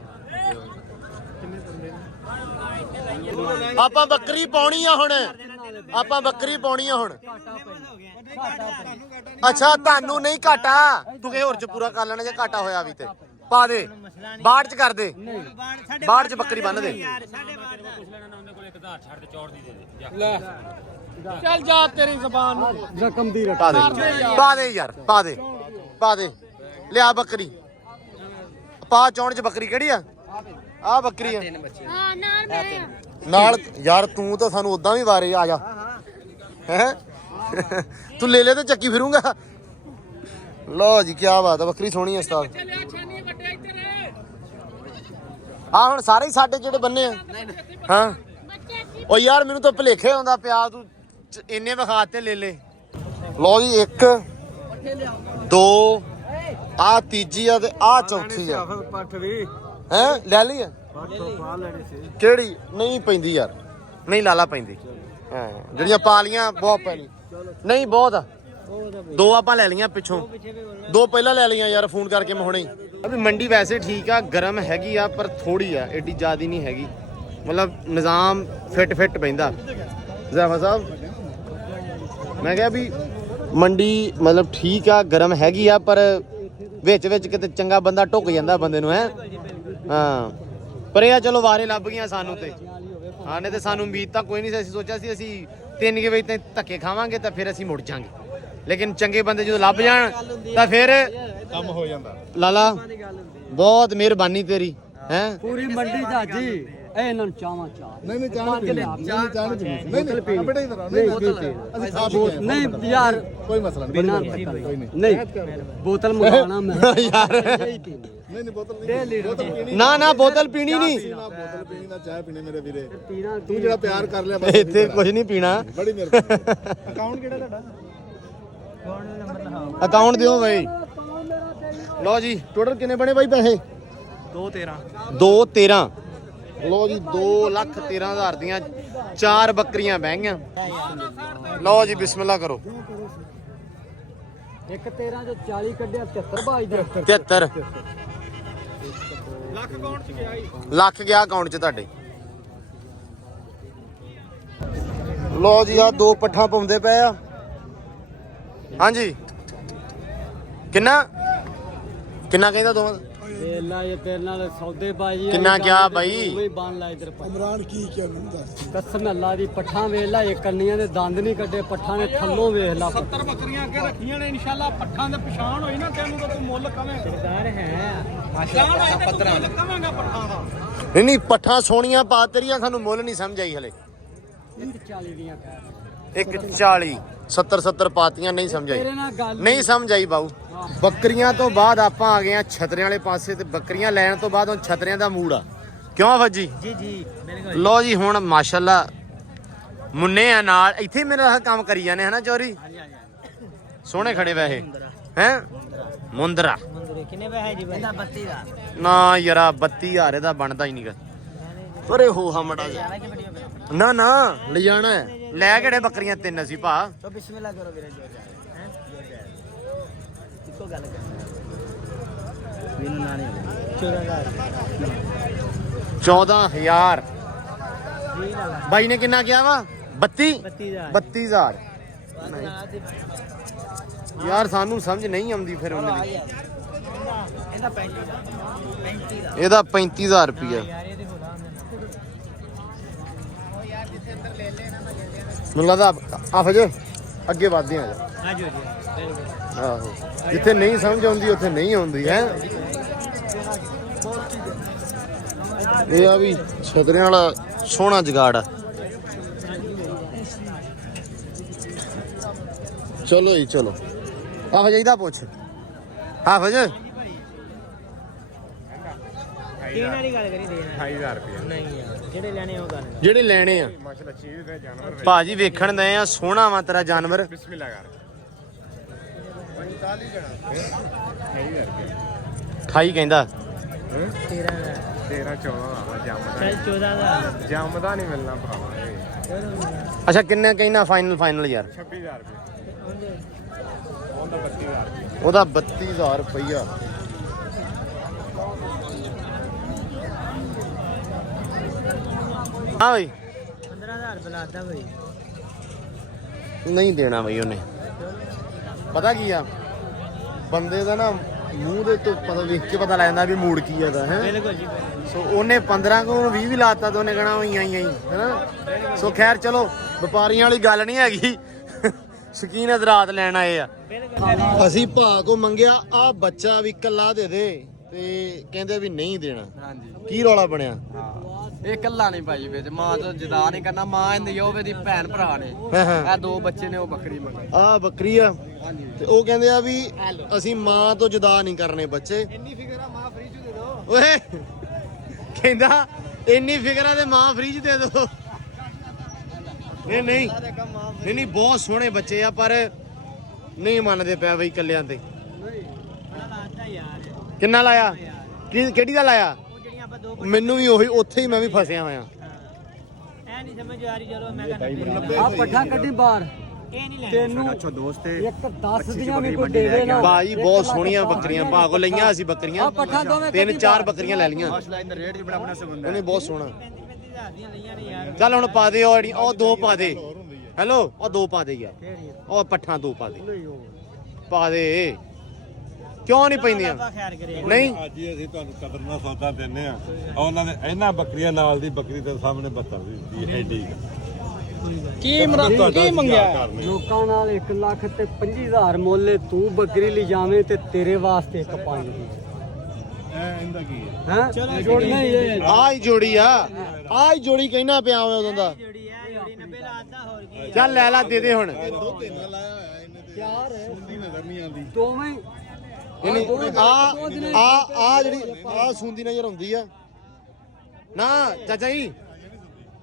ਆਪਾਂ ਬੱਕਰੀ ਪਾਉਣੀ ਆ ਹੁਣ। ਆਪਾਂ ਬੱਕਰੀ ਪਾਉਣੀ ਆ ਹੁਣ। ਅੱਛਾ ਤੁਹਾਨੂੰ ਨਹੀਂ ਘਾਟਾ, ਤੂੰ ਕਿਸੇ ਹੋਰ ਚ ਪੂਰਾ ਕਰ ਲੈਣਾ ਜੇ ਘਾਟਾ ਹੋਇਆ ਵੀ ਤੇ ਪਾ ਦੇ। ਬਾੜ ਚ ਕਰ ਦੇ, ਬਾੜ ਚ ਬੱਕਰੀ ਬੰਨ ਦੇ। ਚੱਲ ਜਾ ਤੇਰੀ ਜ਼ਬਾਨ ਨੂੰ। ਰਕਮ ਦੀ ਪਾ ਦੇ ਯਾਰ, ਪਾ ਦੇ ਲਿਆ ਬੱਕਰੀ ਪਾ। ਚੌਣ ਚ ਬੱਕਰੀ ਕਿਹੜੀ ਆ? ਆ ਬੱਕਰੀ ਆ। ਹਾਂ ਨਾਲ ਮੇਰੇ ਨਾਲ ਯਾਰ ਤੂੰ ਤਾਂ ਸਾਨੂੰ ਉਦਾਂ ਵੀ ਵਾਰੇ ਆ ਜਾ ਹੈ ਤੂੰ ਲੈ ਤੇ ਚੱਕੀ ਫਿਰੂੰਗਾ ਲਓ ਜੀ ਕੀ ਬਾਤ ਹੈ ਬੱਕਰੀ ਸੋਹਣੀ ਹੈ ਉਸਤਾਦ ਆ ਹੁਣ ਸਾਰੇ ਹੀ ਸਾਡੇ ਜਿਹੜੇ ਬੰਨੇ ਆ ਹਾਂ ਉਹ ਯਾਰ ਮੈਨੂੰ ਤਾਂ ਭੁਲੇਖੇ ਆਉਂਦਾ ਪਿਆ ਤੂੰ ਇੰਨੇ ਵਿਖਾਤੇ ਲੈ ਲੈ ਲਓ ਜੀ 1 2 ਆ ਤੀਜੀ ਆ ਤੇ ਆ ਚੌਥੀ ਆ ਪੱਠ ਵੀ ਹੈ ਲੈ ਲਈ ਆ ਪੱਠ ਪਾ ਲੈਣੀ ਸੀ ਕਿਹੜੀ ਨਹੀਂ ਪੈਂਦੀ ਯਾਰ ਨਹੀਂ ਲਾਲਾ ਪੈਂਦੀ ਹਾਂ ਜਿਹੜੀਆਂ ਪਾਲੀਆਂ ਬਹੁਤ ਪੈਣੀ ਨਹੀਂ ਬਹੁਤ ਆ ਦੋ ਆਪਾਂ ਲੈ ਲਈਆਂ ਪਿੱਛੋਂ ਦੋ ਪਹਿਲਾਂ ਲੈ ਲਈਆਂ ਯਾਰ ਫੋਨ ਕਰਕੇ ਮੈਂ ਹੁਣੇ ਅਭੀ ਮੰਡੀ ਵੈਸੇ ਠੀਕ ਆ ਗਰਮ ਹੈਗੀ ਆ ਪਰ ਥੋੜੀ ਆ ਐਡੀ ਜ਼ਿਆਦੀ ਨਹੀਂ ਹੈਗੀ ਮਤਲਬ ਨਿਜ਼ਾਮ ਫਿੱਟ ਪੈਂਦਾ ਜ਼ੈਫਾ ਸਾਹਿਬ ਮੈਂ ਕਿਹਾ ਵੀ ਮੰਡੀ ਮਤਲਬ ਠੀਕ ਆ ਗਰਮ ਹੈਗੀ ਆ ਪਰ ਵਿੱਚ ਕਿਤੇ ਚੰਗਾ ਬੰਦਾ ਢੁੱਕ ਜਾਂਦਾ ਬੰਦੇ ਨੂੰ ਹੈ ਹਾਂ ਪਰ ਇਹ ਆ ਚਲੋ ਵਾਰੇ ਲੱਭ ਗਈਆਂ ਸਾਨੂੰ ਤੇ ਹਾਂ ਨਹੀਂ ਤੇ ਸਾਨੂੰ ਉਮੀਦ ਤਾਂ ਕੋਈ ਨਹੀਂ ਸੀ ਅਸੀਂ ਸੋਚਿਆ ਸੀ ਅਸੀਂ 3 ਵਜੇ ਤਾਈਂ ਧੱਕੇ ਖਾਵਾਂਗੇ ਤਾਂ ਫਿਰ ਅਸੀਂ ਮੁੜ ਜਾਾਂਗੇ ਲੇਕਿਨ ਚੰਗੇ ਬੰਦੇ ਜਦੋਂ ਲੱਭ ਜਾਣ ਤਾਂ ਫਿਰ ਕੰਮ ਹੋ ਜਾਂਦਾ ਲਾਲਾ ਬਹੁਤ ਮਿਹਰਬਾਨੀ ਤੇਰੀ ਹੈ ਪੂਰੀ ਮੰਡੀ ਜਾਜੀ ਇਹ ਇਹਨਾਂ ਨੂੰ ਚਾਹਾਂ ਚਾਹ ਨਹੀਂ ਚਾਹ ਪੀਣੀ ਨਹੀਂ ਬੇਟਾ ਇਧਰ ਆ ਅਸੀਂ ਖਾ ਪੀ ਗਏ ਨਹੀਂ ਯਾਰ ਕੋਈ ਮਸਲਾ ਨਹੀਂ ਬਿਨਾਂ ਕੋਈ ਨਹੀਂ ਨਹੀਂ ਬੋਤਲ ਮੰਗਾਣਾ ਮੈਂ ਯਾਰ ਨਹੀਂ ਬੋਤਲ ਨਹੀਂ ਬੋਤਲ ਪੀਣੀ ਨਾ ਬੋਤਲ ਪੀਣੀ ਨਹੀਂ ਨਾ ਬੋਤਲ ਪੀਣੀ ਨਾ ਚਾਹ ਪੀਣੀ ਮੇਰੇ ਵੀਰੇ ਤੂੰ ਜਿਹੜਾ ਪਿਆਰ ਕਰ ਲਿਆ ਇੱਥੇ ਕੁਝ ਨਹੀਂ ਪੀਣਾ ਬੜੀ ਮਿਹਰਬਾਨੀ ਅਕਾਊਂਟ ਕਿਹੜਾ ਤੁਹਾਡਾ ਅਕਾਊਂਟ ਦਿਓ ਬਾਈ ਲਓ ਜੀ ਟੋਟਲ ਕਿੰਨੇ ਬਣੇ ਬਾਈ ਪੈਸੇ 213 ਲਓ ਜੀ 2,13,000 ਦੀਆਂ 4 ਬੱਕਰੀਆਂ ਬਹਿ ਗਈਆਂ ਲਓ ਜੀ ਬਿਸਮਿਲ੍ਲਾ ਕਰੋ ਇੱਕ 13 ਜੋ 40 ਕੱਢਿਆ 73 ਬਾਈ ਦੇ 73 ਲੱਖ ਗਿਆ ਅਕਾਊਂਟ 'ਚ ਤੁਹਾਡੇ ਲਓ ਜੀ ਆ 2 ਪੱਠਾਂ ਪਾਉਂਦੇ ਪਏ ਆ ਹਾਂਜੀ ਕਿੰਨਾ ਕਹਿੰਦਾ ਦੋਵਾਂ ਵੇਲਾ ਇਹ ਤੇਰੇ ਨਾਲ ਸੌਦੇ ਬਾਜੀ ਕਿੰਨਾ ਕਿਹਾ ਬਾਈ ਵੀ ਬਣ ਲਾ ਇਧਰ ਇਮਰਾਨ ਕੀ ਕਿਹਾ ਮੈਨੂੰ ਦੱਸ ਕਸਮ ਅੱਲਾ ਦੀ ਪੱਠਾਂ ਵੇਲਾ ਇਹ ਕੰਨੀਆਂ ਦੇ ਦੰਦ ਨਹੀਂ ਕੱਢੇ ਪੱਠਾਂ ਨੇ ਥੱਲੋਂ ਵੇਖ ਲਾ 70 ਬੱਕਰੀਆਂ ਅੱਗੇ ਰੱਖੀਆਂ ਨੇ ਇਨਸ਼ਾਅੱਲਾ ਪੱਠਾਂ ਦੇ ਪਛਾਣ ਹੋਈ ਨਾ ਤੈਨੂੰ ਤਾਂ ਤੂੰ ਮੁੱਲ ਕਵੇਂ ਸਰਦਾਰ ਹੈ ਮਾਸ਼ਾਅੱਲਾ 15 ਕਵਾਂਗਾ ਪੱਠਾਂ ਦਾ ਨਹੀਂ ਪੱਠਾਂ ਸੋਹਣੀਆਂ ਪਾ ਤੇਰੀਆਂ ਸਾਨੂੰ ਮੁੱਲ ਨਹੀਂ ਸਮਝ ਆਈ ਹਲੇ 40 ਦੀਆਂ ਕਹਿ 140 70 ਪਾਤੀਆਂ ਨਹੀਂ ਸਮਝ ਆਈ ਤੇਰੇ ਨਾਲ ਗੱਲ ਨਹੀਂ ਸਮਝ ਆਈ ਬਾਊ ਬੱਕਰੀਆਂ ਤੋਂ ਬਾਅਦ ਆਪਾਂ ਆ ਗਏ ਆ ਛਤਰਿਆਂ ਵਾਲੇ ਪਾਸੇ ਤੇ ਬੱਕਰੀਆਂ ਲੈਣ ਤੋਂ ਬਾਅਦ ਹੁਣ ਛਤਰਿਆਂ ਦਾ ਮੂਡ ਆ ਕਿਉਂ ਫੱਜੀ ਜੀ ਬਿਲਕੁਲ ਲੋ ਜੀ ਹੁਣ ਮਾਸ਼ਾਅੱਲਾ ਮੁੰਨੇ ਆ ਨਾਲ ਇੱਥੇ ਮੇਰਾ ਕੰਮ ਕਰੀ ਜਾਂਦੇ ਹਨਾ ਚੋਰੀ ਸੋਹਣੇ ਖੜੇ ਵੈਸੇ ਹੈ ਮੁੰਦਰਾ ਕਿੰਨੇ ਪੈਸੇ ਜੀ ਇਹਦਾ 32 ਦਾ ਨਾ ਯਾਰਾ 32000 ਇਹਦਾ ਬਣਦਾ ਹੀ ਨਹੀਂਗਾ ਪਰੇ ਹੋ ਹਮੜਾ ਨਾ ਲਿਜਾਣਾ ਲੈ ਕਿਹੜੇ ਬੱਕਰੀਆਂ 3 ਅਸੀਂ ਭਾ तो बिस्मिल्लाह करो मेरे जोर जाए हैं जोर जाए इसको गल कर मेनू ना नहीं 14000 ਬਾਈ ਨੇ ਕਿੰਨਾ ਕਿਹਾ ਵਾ 32000 ਯਾਰ ਸਾਨੂੰ ਸਮਝ ਨਹੀਂ ਆਉਂਦੀ ਫਿਰ ਉਹਨਾਂ ਦੀ ਇਹਦਾ 35000 ਰੁਪਿਆ ਮੈਨੂੰ ਲੱਗਦਾ ਆਫਜ ਅੱਗੇ ਵਧਦੇ ਆ ਆਹੋ ਜਿੱਥੇ ਨਹੀਂ ਸਮਝ ਆਉਂਦੀ ਉੱਥੇ ਨਹੀਂ ਆਉਂਦੀ ਹੈ ਇਹ ਆ ਵੀ ਛਤਰਿਆਂ ਵਾਲਾ ਸੋਹਣਾ ਜਗਾੜ ਆ ਚਲੋ ਜੀ ਚਲੋ ਆਫਜ ਇਹਦਾ ਪੁੱਛ ਆਫਜ तीन वाली गल करी दे 28000 ਰੁਪਏ नहीं यार जेड़े लेने हो गल ਜਿਹੜੇ ਲੈਣੇ ਆ ਮਾਸ਼ਾਅੱਲਾ ਚੀਜ਼ ਦਾ ਜਾਨਵਰ ਭਾਜੀ ਵੇਖਣ ਦੇ ਆ ਸੋਹਣਾ ਵਾ ਤੇਰਾ ਜਾਨਵਰ ਬਿਸਮਿਲ੍ਲਾ ਕਰ 45 ਜਣਾ 28 ਕਹਿੰਦਾ 13 14 ਦਾ ਜੰਮਦਾ चल 14000 ਜੰਮਦਾ ਨਹੀਂ ਮਿਲਣਾ ਭਰਾਵਾ ਇਹ ਅੱਛਾ ਕਿੰਨਾ ਕਹਿਣਾ ਫਾਈਨਲ ਯਾਰ 26000 ਰੁਪਏ ਉਹਦਾ 32000 ਉਹਦਾ 32000 ਰੁਪਈਆ ਹਾਂ ਬਈ 15000 ਬੁਲਾਦਾ ਭਾਈ ਨਹੀਂ ਦੇਣਾ ਬਈ ਉਹਨੇ ਪਤਾ ਕੀ ਆ ਬੰਦੇ ਦਾ ਨਾ ਮੂੰਹ ਦੇ ਤੋਂ ਪਤਾ ਵੇਖ ਕੇ ਪਤਾ ਲੱਗ ਜਾਂਦਾ ਵੀ ਮੂਡ ਕੀ ਆ ਦਾ ਹੈ ਬਿਲਕੁਲ ਜੀ ਸੋ ਉਹਨੇ 15 ਨੂੰ 20 ਵੀ ਲਾਤਾ ਤੇ ਉਹਨੇ ਕਹਣਾ ਹੋਈਆਂ ਹੀ ਹੈਨਾ ਸੋ ਖੈਰ ਚਲੋ ਵਪਾਰੀਆਂ ਵਾਲੀ ਗੱਲ ਨਹੀਂ ਹੈਗੀ ਸ਼ਕੀਨ ਹਜ਼ਰਾਤ ਲੈਣ ਆਏ ਆ ਅਸੀਂ ਭਾ ਕੋ ਮੰਗਿਆ ਆ ਬੱਚਾ ਵੀ ਕੱਲਾ ਦੇ ਦੇ ਤੇ ਕਹਿੰਦੇ ਵੀ ਨਹੀਂ ਦੇਣਾ ਹਾਂਜੀ ਕੀ ਰੌਲਾ ਬਣਿਆ ਇਹ ਇਕੱਲਾ ਨਹੀਂ ਭਾਈ ਵਿੱਚ ਮਾਂ ਤੋਂ ਜੁਦਾ ਨਹੀਂ ਕਰਨਾ ਮਾਂ ਇਹਦੀ ਉਹ ਦੀ ਭੈਣ ਭਰਾ ਨੇ ਹਾਂ ਹਾਂ ਇਹ ਦੋ ਬੱਚੇ ਨੇ ਉਹ ਬੱਕਰੀ ਮੰਗੀ ਆ ਬੱਕਰੀ ਆ ਤੇ ਉਹ ਕਹਿੰਦੇ ਆ ਵੀ ਅਸੀਂ ਮਾਂ ਤੋਂ ਜੁਦਾ ਨਹੀਂ ਕਰਨੇ ਬੱਚੇ ਇੰਨੀ ਫਿਕਰ ਆ ਮਾਂ ਫ੍ਰੀ ਚ ਦੇ ਦੋ ਓਏ ਕਹਿੰਦਾ ਇੰਨੀ ਫਿਕਰ ਆ ਤੇ ਮਾਂ ਫ੍ਰੀ ਚ ਦੇ ਦੋ ਨਹੀਂ ਨਹੀਂ ਬਹੁਤ ਸੋਹਣੇ ਬੱਚੇ ਆ ਪਰ ਨਹੀਂ ਮੰਨਦੇ ਪਿਆ ਬਈ ਕੱਲਿਆਂ ਤੇ ਕਿੰਨਾ ਲਾਇਆ ਕਿਹੜੀ ਦਾ ਲਾਇਆ ਉਹ ਜਿਹੜੀਆਂ ਆਪਾਂ ਦੋ ਮੈਨੂੰ ਵੀ ਉਹੀ ਉੱਥੇ ਹੀ ਮੈਂ ਵੀ ਫਸਿਆ ਹੋਇਆ ਐ ਨਹੀਂ ਸਮਝ ਆ ਰਹੀ ਚਲੋ ਮੈਂ ਕਹਿੰਦਾ ਆ ਪੱਠਾ ਕੱਢੀ ਬਾਹਰ ਇਹ ਨਹੀਂ ਲੈਣਾ ਤੈਨੂੰ ਅੱਛਾ ਦੋਸਤ ਇੱਕ 10 ਦੀਆਂ ਵੀ ਕੋਈ ਦੇ ਦੇ ਨਾ ਬਾਈ ਬਹੁਤ ਸੋਹਣੀਆਂ ਬੱਕਰੀਆਂ ਭਾ ਕੋ ਲਈਆਂ ਅਸੀਂ ਬੱਕਰੀਆਂ ਆ ਪੱਠਾ ਦੋਵੇਂ ਤਿੰਨ ਚਾਰ ਬੱਕਰੀਆਂ ਲੈ ਲਈਆਂ ਉਹਨੇ ਬਹੁਤ ਸੋਹਣਾ 35,000 ਦੀਆਂ ਲਈਆਂ ਨੇ ਯਾਰ ਚੱਲ ਹੁਣ ਪਾ ਦੇ ਉਹ ਜਿਹੜੀ ਉਹ ਦੋ ਪਾ ਦੇ ਹੈਲੋ ਉਹ ਦੋ ਪਾ ਦੇ ਯਾਰ ਉਹ ਪੱਠਾਂ ਦੋ ਪਾ ਦੇ ਪਾ ਦੇ ਕਿਉਂ ਨਹੀਂ ਪੈਂਦੀਆਂ ਆਪਾਂ ਖੈਰ ਕਰੇ ਨਹੀਂ ਅੱਜ ਹੀ ਅਸੀਂ ਤੁਹਾਨੂੰ ਕਦਰ ਨਾਲ ਸੌਦਾ ਦਿੰਨੇ ਆ ਉਹਨਾਂ ਦੇ ਇਹਨਾਂ ਬੱਕਰੀਆਂ ਨਾਲ ਦੀ ਬੱਕਰੀ ਦੇ ਸਾਹਮਣੇ 72 ਦੀ ਦਿੱਤੀ ਹੈ ਐਡੀ ਕੀ ਮੰਗਿਆ ਲੋਕਾਂ ਨਾਲ 1 ਲੱਖ ਤੇ 25,000 ਮੁੱਲ ਤੂੰ ਬੱਕਰੀ ਲਈ ਜਾਵੇਂ ਤੇ ਤੇਰੇ ਵਾਸਤੇ ਇੱਕ 5 ਦੀ ਇਹਦਾ ਕੀ ਹੈ ਹੈ ਜੋੜੀਆਂ ਹੀ ਇਹ ਆਹ ਹੀ ਜੋੜੀ ਆ ਆਹ ਹੀ ਜੋੜੀ ਕਹਿਣਾ ਪਿਆ ਹੋਇਆ ਉਦੋਂ ਦਾ ਜੋੜੀ ਆ ਜੋੜੀ 90 ਲਾਤਾ ਹੋਰ ਕੀ ਚੱਲ ਲੈ ਲਾ ਦੇ ਦੇ ਹੁਣ ਯਾਰ ਸੁਣਦੀ ਨਜ਼ਰ ਨਹੀਂ ਆਉਂਦੀ ਦੋਵੇਂ ਆ ਜਿਹੜੀ ਆ ਸੁੰਦੀ ਨਜ਼ਰ ਆਉਂਦੀ ਆ ਨਾ ਚਾਚਾ ਜੀ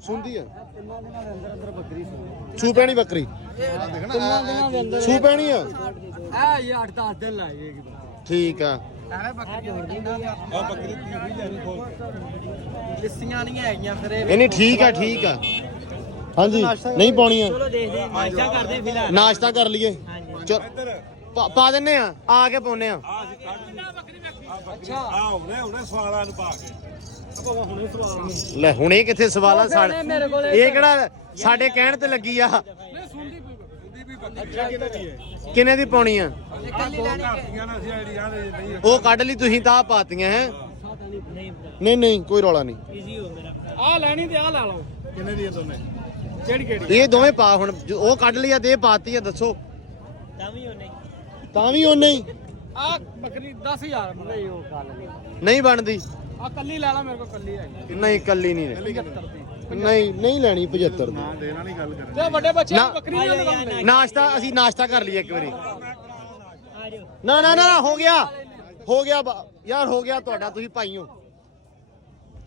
ਸੁੰਦੀ ਆ ਤਿੰਨਾਂ ਦਿਨਾਂ ਦੇ ਅੰਦਰ ਬੱਕਰੀ ਸੀ ਸੂ ਪੈਣੀ ਬੱਕਰੀ ਤਿੰਨਾਂ ਦਿਨਾਂ ਦੇ ਅੰਦਰ ਸੂ ਪੈਣੀ ਆ ਆ ਇਹ 8-10 ਦਿਨ ਲੱਗ ਜਾਏਗੀ ਠੀਕ ਆ ਆ ਬੱਕਰੀ ਤੀ ਵੀ ਲੈਣੀ ਖੋਲ ਕੇ ਲਿੱਸੀਆਂ ਨਹੀਂ ਹੈਗੀਆਂ ਫਿਰ ਇਹ ਇਹ ਨਹੀਂ ਠੀਕ ਆ ਠੀਕ ਆ ਹਾਂਜੀ ਨਹੀਂ ਪਾਉਣੀਆਂ ਚਲੋ ਦੇਖਦੇ ਨਾਸ਼ਤਾ ਕਰਦੇ ਫਿਲਹਾਲ ਨਾਸ਼ਤਾ ਕਰ ਲਈਏ ਚਲ ਪਾ ਦਿੰਨੇ ਆ ਕੇ ਪਾਉਨੇ ਆ ਅੱਛਾ ਆ ਹੁਣੇ ਸਵਾਲਾਂ ਨੂੰ ਪਾ ਕੇ ਲੈ ਹੁਣ ਇਹ ਕਿੱਥੇ ਸਵਾਲ ਆ ਸਾਡੇ ਇਹ ਕਿਹੜਾ ਸਾਡੇ ਕਹਿਣ ਤੇ ਲੱਗੀ ਆ ਕਿੰਨੇ ਦੀ ਪਾਉਣੀ ਆ ਉਹ ਕੱਢ ਲਈ ਤੁਸੀਂ ਤਾਂ ਆਹ ਪਾਤੀਆਂ ਹੈ ਨਹੀਂ ਕੋਈ ਰੌਲਾ ਨਹੀਂ ਈਜ਼ੀ ਹੋ ਮੇਰਾ ਆ ਲੈਣੀ ਤੇ ਆ ਲਾ ਲਓ ਕਿੰਨੇ ਦੀਆਂ ਦੋਨੇ ਇਹ ਦੋਵੇਂ ਪਾ ਹੁਣ ਉਹ ਕੱਢ ਲਈ ਆ ਤੇ ਇਹ ਪਾਤੀ ਆ ਦੱਸੋ ਤਾਂ ਵੀ ਹੋਣੇ ਤਾਂ ਵੀ ਉਹਨੇ ਹੀ ਆ ਬੱਕਰੀ 10000 ਨਹੀਂ ਉਹ ਗੱਲ ਨਹੀਂ ਨਹੀਂ ਬਣਦੀ ਆ ਕੱਲੀ ਲੈ ਲਾ ਮੇਰੇ ਕੋਲ ਕੱਲੀ ਹੈਗੀ ਨਹੀਂ ਕੱਲੀ ਨਹੀਂ ਨਹੀਂ ਲੈਣੀ 75 ਦੀ ਦੇਣ ਵਾਲੀ ਗੱਲ ਕਰ ਤੇ ਵੱਡੇ ਬੱਚੇ ਨਾ। ਦੀ ਬੱਕਰੀ ਨਹੀਂ ਲਗਾਉਂਦੇ ਨਾਸ਼ਤਾ ਅਸੀਂ ਨਾਸ਼ਤਾ ਕਰ ਲਈਏ ਇੱਕ ਵਾਰੀ ਆ ਜਾਓ ਨਾ ਹੋ ਗਿਆ ਯਾਰ ਹੋ ਗਿਆ ਤੁਹਾਡਾ ਤੁਸੀਂ ਭਾਈਓ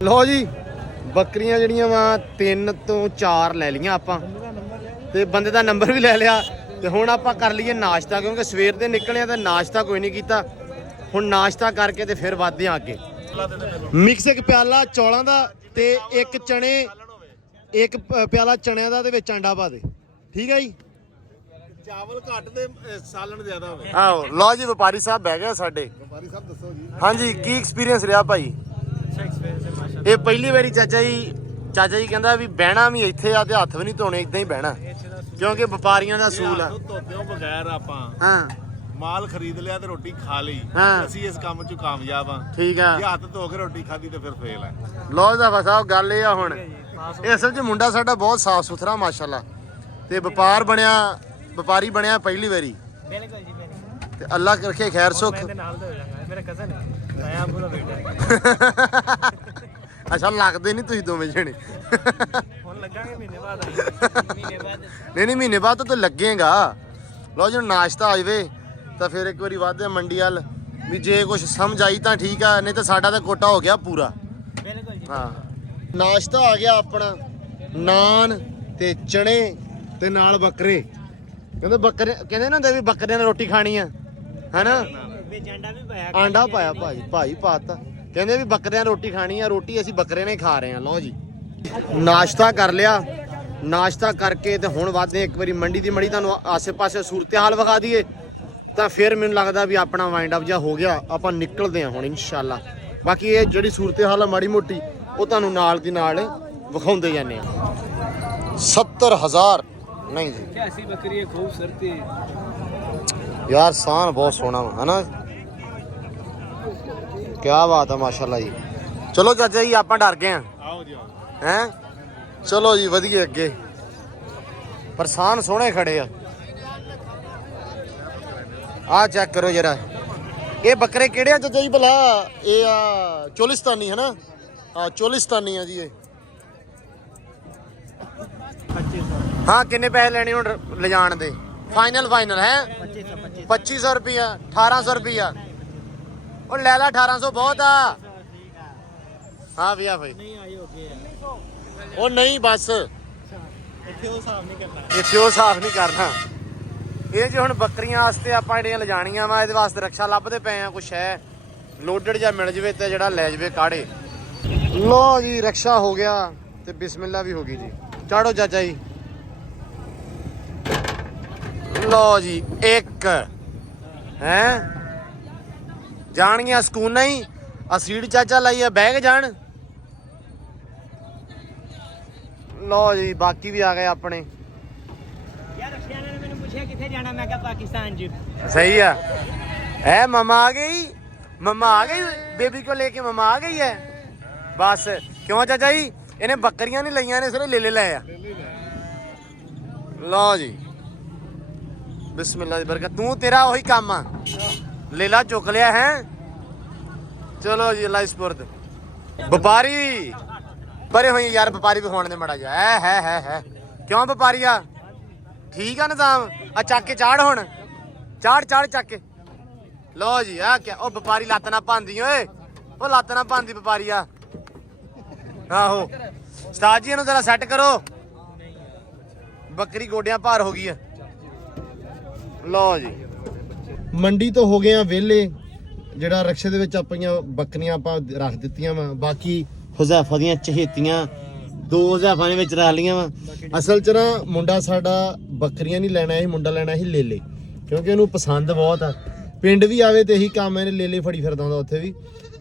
ਲਓ ਜੀ ਬੱਕਰੀਆਂ ਜਿਹੜੀਆਂ ਵਾ 3 ਤੋਂ 4 ਲੈ ਲਈਆਂ ਆਪਾਂ ਤੇ ਬੰਦੇ ਦਾ ਨੰਬਰ ਵੀ ਲੈ ਲਿਆ ਤੇ ਹੁਣ ਆਪਾਂ ਕਰ ਲਈਏ ਨਾਸ਼ਤਾ ਕਿਉਂਕਿ ਸਵੇਰ ਦੇ ਨਿਕਲੇ ਆ ਤਾਂ ਨਾਸ਼ਤਾ ਕੋਈ ਨਹੀਂ ਕੀਤਾ ਹੁਣ ਨਾਸ਼ਤਾ ਕਰਕੇ ਤੇ ਫਿਰ ਵੱਧਦੇ ਆ ਅੱਗੇ ਮਿਕਸ ਇੱਕ ਪਿਆਲਾ ਚੌਲਾਂ ਦਾ ਤੇ ਇੱਕ ਚਣੇ ਇੱਕ ਪਿਆਲਾ ਚਣਿਆਂ ਦਾ ਤੇ ਵਿੱਚ ਆਂਡਾ ਪਾ ਦੇ ਠੀਕ ਹੈ ਜੀ ਚਾਵਲ ਘੱਟ ਤੇ ਸਾਲਣ ਜ਼ਿਆਦਾ ਹੋਵੇ ਆਹੋ ਲਓ ਜੀ ਵਪਾਰੀ ਸਾਹਿਬ ਬਹਿ ਗਏ ਸਾਡੇ ਵਪਾਰੀ ਸਾਹਿਬ ਦੱਸੋ ਜੀ ਹਾਂਜੀ ਕੀ ਐਕਸਪੀਰੀਅੰਸ ਰਿਹਾ ਭਾਈ ਇਹ ਪਹਿਲੀ ਵਾਰੀ ਚਾਚਾ ਜੀ ਕਹਿੰਦਾ ਵੀ ਬਹਿਣਾ ਵੀ ਇੱਥੇ ਆ ਤੇ ਹੱਥ ਵੀ ਨਹੀਂ ਧੋਣੇ ਇਦਾਂ ਹੀ ਬਹਿਣਾ ਕਿਉਂਕਿ ਵਪਾਰੀਆਂ ਦਾ ਅਸੂਲ ਆ ਧੋਤਿਓਂ ਬਗੈਰ ਆਪਾਂ ਹਾਂ ਮਾਲ ਖਰੀਦ ਲਿਆ ਤੇ ਰੋਟੀ ਖਾ ਲਈ ਹਾਂ। ਅਸੀਂ ਇਸ ਕੰਮ 'ਚ ਕਾਮਯਾਬ ਆ ਠੀਕ ਆ ਜੇ ਹੱਥ ਧੋ ਕੇ ਰੋਟੀ ਖਾਦੀ ਤੇ ਫਿਰ ਫੇਲ ਆ ਲਓ ਦਾ ਸਾਹਿਬ ਗੱਲ ਇਹ ਆ ਹੁਣ ਇਹ ਅਸਲ 'ਚ ਮੁੰਡਾ ਸਾਡਾ ਬਹੁਤ ਸਾਫ ਸੁਥਰਾ ਮਾਸ਼ਾਅੱਲਾ ਤੇ ਵਪਾਰੀ ਬਣਿਆ ਪਹਿਲੀ ਵਾਰੀ ਬਿਲਕੁਲ ਜੀ ਬਿਲਕੁਲ ਤੇ ਅੱਲਾ ਰੱਖੇ ਖੈਰ ਸੁਖ ਦੇ ਨਾਲ ਤਾਂ ਹੋ ਜਾਗਾ ਮੇਰਾ ਕਜ਼ਨ ਹੈ ਮੈਂ ਆਪ ਦਾ ਬੇਟਾ ਅੱਛਾ ਲੱਗਦੇ ਨਹੀਂ ਤੁਸੀਂ ਦੋਵੇਂ ਜਣੇ ਹੁਣ ਲੱਗਾਂਗੇ ਮਹੀਨੇ ਬਾਅਦ ਨਹੀਂ ਮਹੀਨੇ ਬਾਅਦ ਤਾਂ ਲੱਗੇਗਾ ਲਓ ਜੀ ਨਾਸ਼ਤਾ ਆ ਜਾਵੇ ਤਾਂ ਫਿਰ ਇੱਕ ਵਾਰੀ ਵਾਧੇ ਮੰਡੀ ਵੱਲ ਵੀ ਜੇ ਕੁਝ ਸਮਝ ਆਈ ਤਾਂ ਠੀਕ ਆ ਨਹੀਂ ਤਾਂ ਸਾਡਾ ਤਾਂ ਕੋਟਾ ਹੋ ਗਿਆ ਪੂਰਾ ਬਿਲਕੁਲ ਜੀ ਹਾਂ ਨਾਸ਼ਤਾ ਆ ਗਿਆ ਆਪਣਾ ਨਾਨ ਤੇ ਚਣੇ ਤੇ ਨਾਲ ਬੱਕਰੇ ਕਹਿੰਦੇ ਨਾ ਹੁੰਦੇ ਵੀ ਬੱਕਰਿਆਂ ਨੇ ਰੋਟੀ ਖਾਣੀ ਆ ਹੈਨਾ ਵਿੱਚ ਆਂਡਾ ਵੀ ਪਾਇਆ ਆਂਡਾ ਪਾਇਆ ਭਾਈ ਪਾਤਾ ਕਹਿੰਦੇ ਵੀ ਬੱਕਰਿਆਂ ਨੇ ਰੋਟੀ ਖਾਣੀ ਆ ਰੋਟੀ ਅਸੀਂ ਬੱਕਰੇ ਨੇ ਖਾ ਰਹੇ ਆ ਲਓ ਜੀ ਨਾਸ਼ਤਾ ਕਰ ਲਿਆ ਨਾਸ਼ਤਾ ਕਰਕੇ ਤੇ ਹੁਣ ਵਾਧੇ ਇੱਕ ਵਾਰੀ ਮੰਡੀ ਦੀ ਮੜੀ ਤੁਹਾਨੂੰ ਆਸੇ-ਪਾਸੇ ਸੂਰਤ-ਹਾਲ ਵਿਖਾ ਦਈਏ ਤਾਂ ਫਿਰ ਮੈਨੂੰ ਲੱਗਦਾ ਵੀ ਆਪਣਾ ਵਾਈਂਡ ਅਪ ਜਿਹਾ ਹੋ ਗਿਆ ਆਪਾਂ ਨਿਕਲਦੇ ਹਾਂ ਹੁਣ ਇਨਸ਼ਾਅੱਲਾ ਬਾਕੀ ਇਹ ਜਿਹੜੀ ਸੂਰਤ-ਹਾਲ ਆ ਮਾੜੀ ਮੋਟੀ ਉਹ ਤੁਹਾਨੂੰ ਨਾਲ ਦੀ ਨਾਲ ਵਿਖਾਉਂਦੇ ਜਾਂਦੇ ਆ 70000 ਨਹੀਂ ਜੀ ਕੈਸੀ ਬੱਕਰੀ ਹੈ ਖੂਬਸੂਰਤੀ ਯਾਰ ਸਾਨ ਬਹੁਤ ਸੋਹਣਾ ਵਾ ਹਨਾ ਕੀ ਬਾਤ ਆ ਮਾਸ਼ਾਅੱਲਾ ਜੀ ਚਲੋ ਚਾਚਾ ਜੀ ਆਪਾਂ ਡਰ ਗਏ ਆ ਆਓ ਜੀ ਹੈ ਚਲੋ ਜੀ ਵਧੀਆ ਅੱਗੇ ਪਰ ਸਾਨ ਸੋਹਣੇ ਖੜੇ ਆ ਆ ਚੈੱਕ ਕਰੋ ਜਰਾ ਇਹ ਬੱਕਰੇ ਕਿਹੜੇ ਆ ਚਾਚਾ ਜੀ ਭਲਾ ਇਹ ਆ ਚੋਲਿਸਤਾਨੀ ਹੈ ਨਾ ਆ ਚੋਲਿਸਤਾਨੀ ਆ ਜੀ ਇਹ ਹਾਂ ਕਿੰਨੇ ਪੈਸੇ ਲੈਣੇ ਹੁਣ ਲਿਜਾਣ ਦੇ? ਫਾਈਨਲ ਹੈ 2500 ਰੁਪਿਆ 1800 ਰੁਪਿਆ। ਉਹ ਲੈ ਲਾ 1800 ਬਹੁਤ ਆ। ਹਾਂ ਵੀ ਆ ਭਾਈ ਉਹ ਨਹੀਂ ਬਸ ਇੱਥੇ ਉਹ ਹਿਸਾਬ ਨਹੀਂ ਕਰਨਾ। ਇਹ ਜੇ ਹੁਣ ਬੱਕਰੀਆਂ ਵਾਸਤੇ ਆਪਾਂ ਜਿਹੜੀਆਂ ਲਿਜਾਣੀਆਂ ਵਾ ਇਹਦੇ ਵਾਸਤੇ ਰਕਸ਼ਾ ਲੱਭਦੇ ਪਏ ਆ। ਕੁਛ ਹੈ ਲੋਡਡ ਜਾਂ ਮਿਲ ਜਵੇ ਤੇ ਜਿਹੜਾ ਲੈ ਜਵੇ ਕਾੜੇ। ਲੋ ਜੀ ਰਕਸ਼ਾ ਹੋ ਗਿਆ ਤੇ ਬਿਸਮਿਲ੍ਲਾ ਵੀ ਹੋ ਗਈ ਜੀ। ਚਾੜੋ ਚਾਚਾ ਜੀ। ਲੋ ਜੀ ਇੱਕ ਹੈ ਜਾਣਗੀਆਂ ਸਕੂਨ ਨਹੀਂ ਆ ਸੀਟ ਚਾਚਾ ਲਾਈ ਆ ਬਹਿ ਕੇ ਜਾਣ। ਲੋ ਜੀ ਬਾਕੀ ਵੀ ਆ ਗਏ ਆਪਣੇ। ਯਾਰ ਰਕਸ਼ਿਆਂ ਨੇ ਮੈਨੂੰ ਪੁੱਛਿਆ ਕਿੱਥੇ ਜਾਣਾ, ਮੈਂ ਕਿਹਾ ਪਾਕਿਸਤਾਨ 'ਚ। ਸਹੀ ਆ। ਹੈ ਮਮਾ ਆ ਗਈ, ਮਮਾ ਆ ਗਈ ਬੇਬੀ को लेके मम्मा आ गई है बस। क्यों चाचा जी इन्हें बकरियां नहीं लईयां ने सिर्फ ले आ। लो जी बिस्मिल्लाह दी बरकत। तू तेरा वही काम आ लेला चुक लिया है। चलो जी अल्लाह स्पुर्द। व्यापारी परे हुई यार व्यापारी भी होने दे मड़ा जा है क्यों व्यापारी आ ठीक है निजाम आ चक के चाड़ हुण चाड़ चक के। लो जी आ क्या ओ व्यापारी लत्त ना भांदी ओए ओ लत्त ना भांदी व्यापारी आ। आहो उस्ताद जी इहनूं जरा सैट करो बकरी गोडियां भार हो गई है। लो जी ਮੰਡੀ ਤੋਂ ਹੋ ਗਏ ਆ ਵਿਹਲੇ। ਜਿਹੜਾ ਰਕਸ਼ੇ ਦੇ ਵਿੱਚ ਆਪਣੀਆਂ ਬੱਕਰੀਆਂ ਆਪਾਂ ਰੱਖ ਦਿੱਤੀਆਂ ਵਾ। ਬਾਕੀ ਹੁਜ਼ੈਫਾ ਦੀਆਂ ਚਹੇਤੀਆਂ 2 ਹੁਜ਼ੈਫਾ ਨੇ ਵਿੱਚ ਰੱਖ ਲੀਆਂ ਵਾ। ਅਸਲ 'ਚ ਨਾ ਮੁੰਡਾ ਸਾਡਾ ਬੱਕਰੀਆਂ ਨਹੀਂ ਲੈਣਾ ਇਹ ਮੁੰਡਾ ਲੈਣਾ ਸੀ ਲੇਲੇ ਕਿਉਂਕਿ ਉਹਨੂੰ ਪਸੰਦ ਬਹੁਤ ਆ। ਪਿੰਡ ਵੀ ਆਵੇ ਤੇ ਇਹੀ ਕੰਮ ਇਹਨੇ ਲੇਲੇ ਫੜੀ ਫਿਰਦਾ ਹੁੰਦਾ ਉੱਥੇ ਵੀ।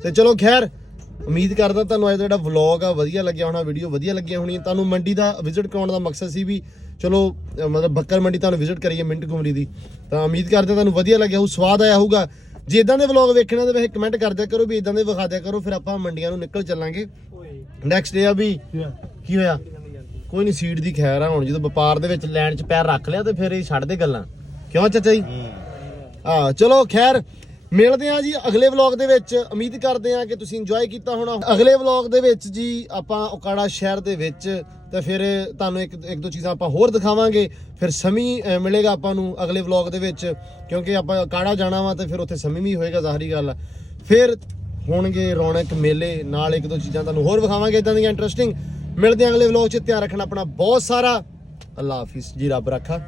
ਤੇ ਚਲੋ ਖੈਰ ਉਮੀਦ ਕਰਦਾ ਤੁਹਾਨੂੰ ਅੱਜ ਦਾ ਜਿਹੜਾ ਵਲੌਗ ਆ ਵਧੀਆ ਲੱਗਿਆ ਹੋਣਾ, ਵੀਡੀਓ ਵਧੀਆ ਲੱਗਿਆ ਹੋਣੀ। ਤੁਹਾਨੂੰ ਮੰਡੀ ਦਾ ਵਿਜ਼ਿਟ ਕਰਾਉਣ ਦਾ ਮਕਸਦ ਸੀ ਵੀ ਚਲੋ ਮਤਲਬ ਬੱਕਰ ਮੰਡੀ ਤੁਹਾਨੂੰ ਵਿਜ਼ਿਟ ਕਰੀਏ ਮਿੰਟ ਕੁਮਰੀ ਦੀ। ਤਾਂ ਉਮੀਦ ਕਰਦੇ ਤੁਹਾਨੂੰ ਵਧੀਆ ਲੱਗਿਆ ਹੋਊ, ਸਵਾਦ ਆਇਆ ਹੋਊਗਾ। ਜੇ ਇਦਾਂ ਦੇ ਵਲੌਗ ਵੇਖਣਾ ਤਾਂ ਵੈਸੇ ਕਮੈਂਟ ਕਰ ਦਿਆ ਕਰੋ ਵੀ ਇਦਾਂ ਦੇ ਵਿਖਾ ਦਿਆ ਕਰੋ। ਫਿਰ ਆਪਾਂ ਮੰਡੀਆਂ ਨੂੰ ਨਿਕਲ ਚੱਲਾਂਗੇ। ਨੈਕਸਟ ਡੇ ਆ ਵੀ ਕੀ ਹੋਇਆ ਕੋਈ ਨਹੀਂ ਸੀਟ ਦੀ ਖੈਰ ਆ। ਹੁਣ ਜਦੋਂ ਵਪਾਰ ਦੇ ਵਿੱਚ ਲੈਣ 'ਚ ਪੈਰ ਰੱਖ ਲਿਆ ਤੇ ਫਿਰ ਇਹ ਛੱਡ ਦੇ ਗੱਲਾਂ। ਕਿਉਂ ਚਾਚਾ ਜੀ? ਚਲੋ ਖੈਰ ਮਿਲਦੇ ਆ ਜੀ ਅਗਲੇ ਵਲੌਗ ਦੇ ਵਿੱਚ। ਉਮੀਦ ਕਰਦੇ ਆ ਕਿ ਤੁਸੀਂ ਇੰਜੋਏ ਕੀਤਾ ਹੋਣਾ। ਅਗਲੇ ਵਲੌਗ ਦੇ ਵਿੱਚ ਜੀ ਆਪਾਂ ਉਕਾੜਾ ਸ਼ਹਿਰ ਦੇ ਵਿੱਚ ਤੇ ਫਿਰ ਤੁਹਾਨੂੰ ਇੱਕ ਦੋ ਚੀਜ਼ਾਂ ਆਪਾਂ ਹੋਰ ਦਿਖਾਵਾਂਗੇ। ਫਿਰ ਸਮੀ ਮਿਲੇਗਾ ਆਪਾਂ ਨੂੰ ਅਗਲੇ ਵਲੌਗ ਦੇ ਵਿੱਚ ਕਿਉਂਕਿ ਆਪਾਂ ਉਕਾੜਾ ਜਾਣਾ ਵਾ ਤੇ ਫਿਰ ਉੱਥੇ ਸਮੀ ਵੀ ਹੋਏਗਾ ਜ਼ਾਹਰੀ ਗੱਲ ਆ। ਫਿਰ ਹੋਣਗੇ ਰੌਣਕ ਮੇਲੇ ਨਾਲ ਇੱਕ ਦੋ ਚੀਜ਼ਾਂ ਤੁਹਾਨੂੰ ਹੋਰ ਵਿਖਾਵਾਂਗੇ ਇਦਾਂ ਦੀਆਂ ਇੰਟਰਸਟਿੰਗ। ਮਿਲਦੇ ਆ ਅਗਲੇ ਵਲੌਗ 'ਚ। ਧਿਆਨ ਰੱਖਣਾ ਆਪਣਾ ਬਹੁਤ ਸਾਰਾ। ਅੱਲਾ ਹਾਫਿਜ਼ ਜੀ ਰੱਬ ਰੱਖਾ।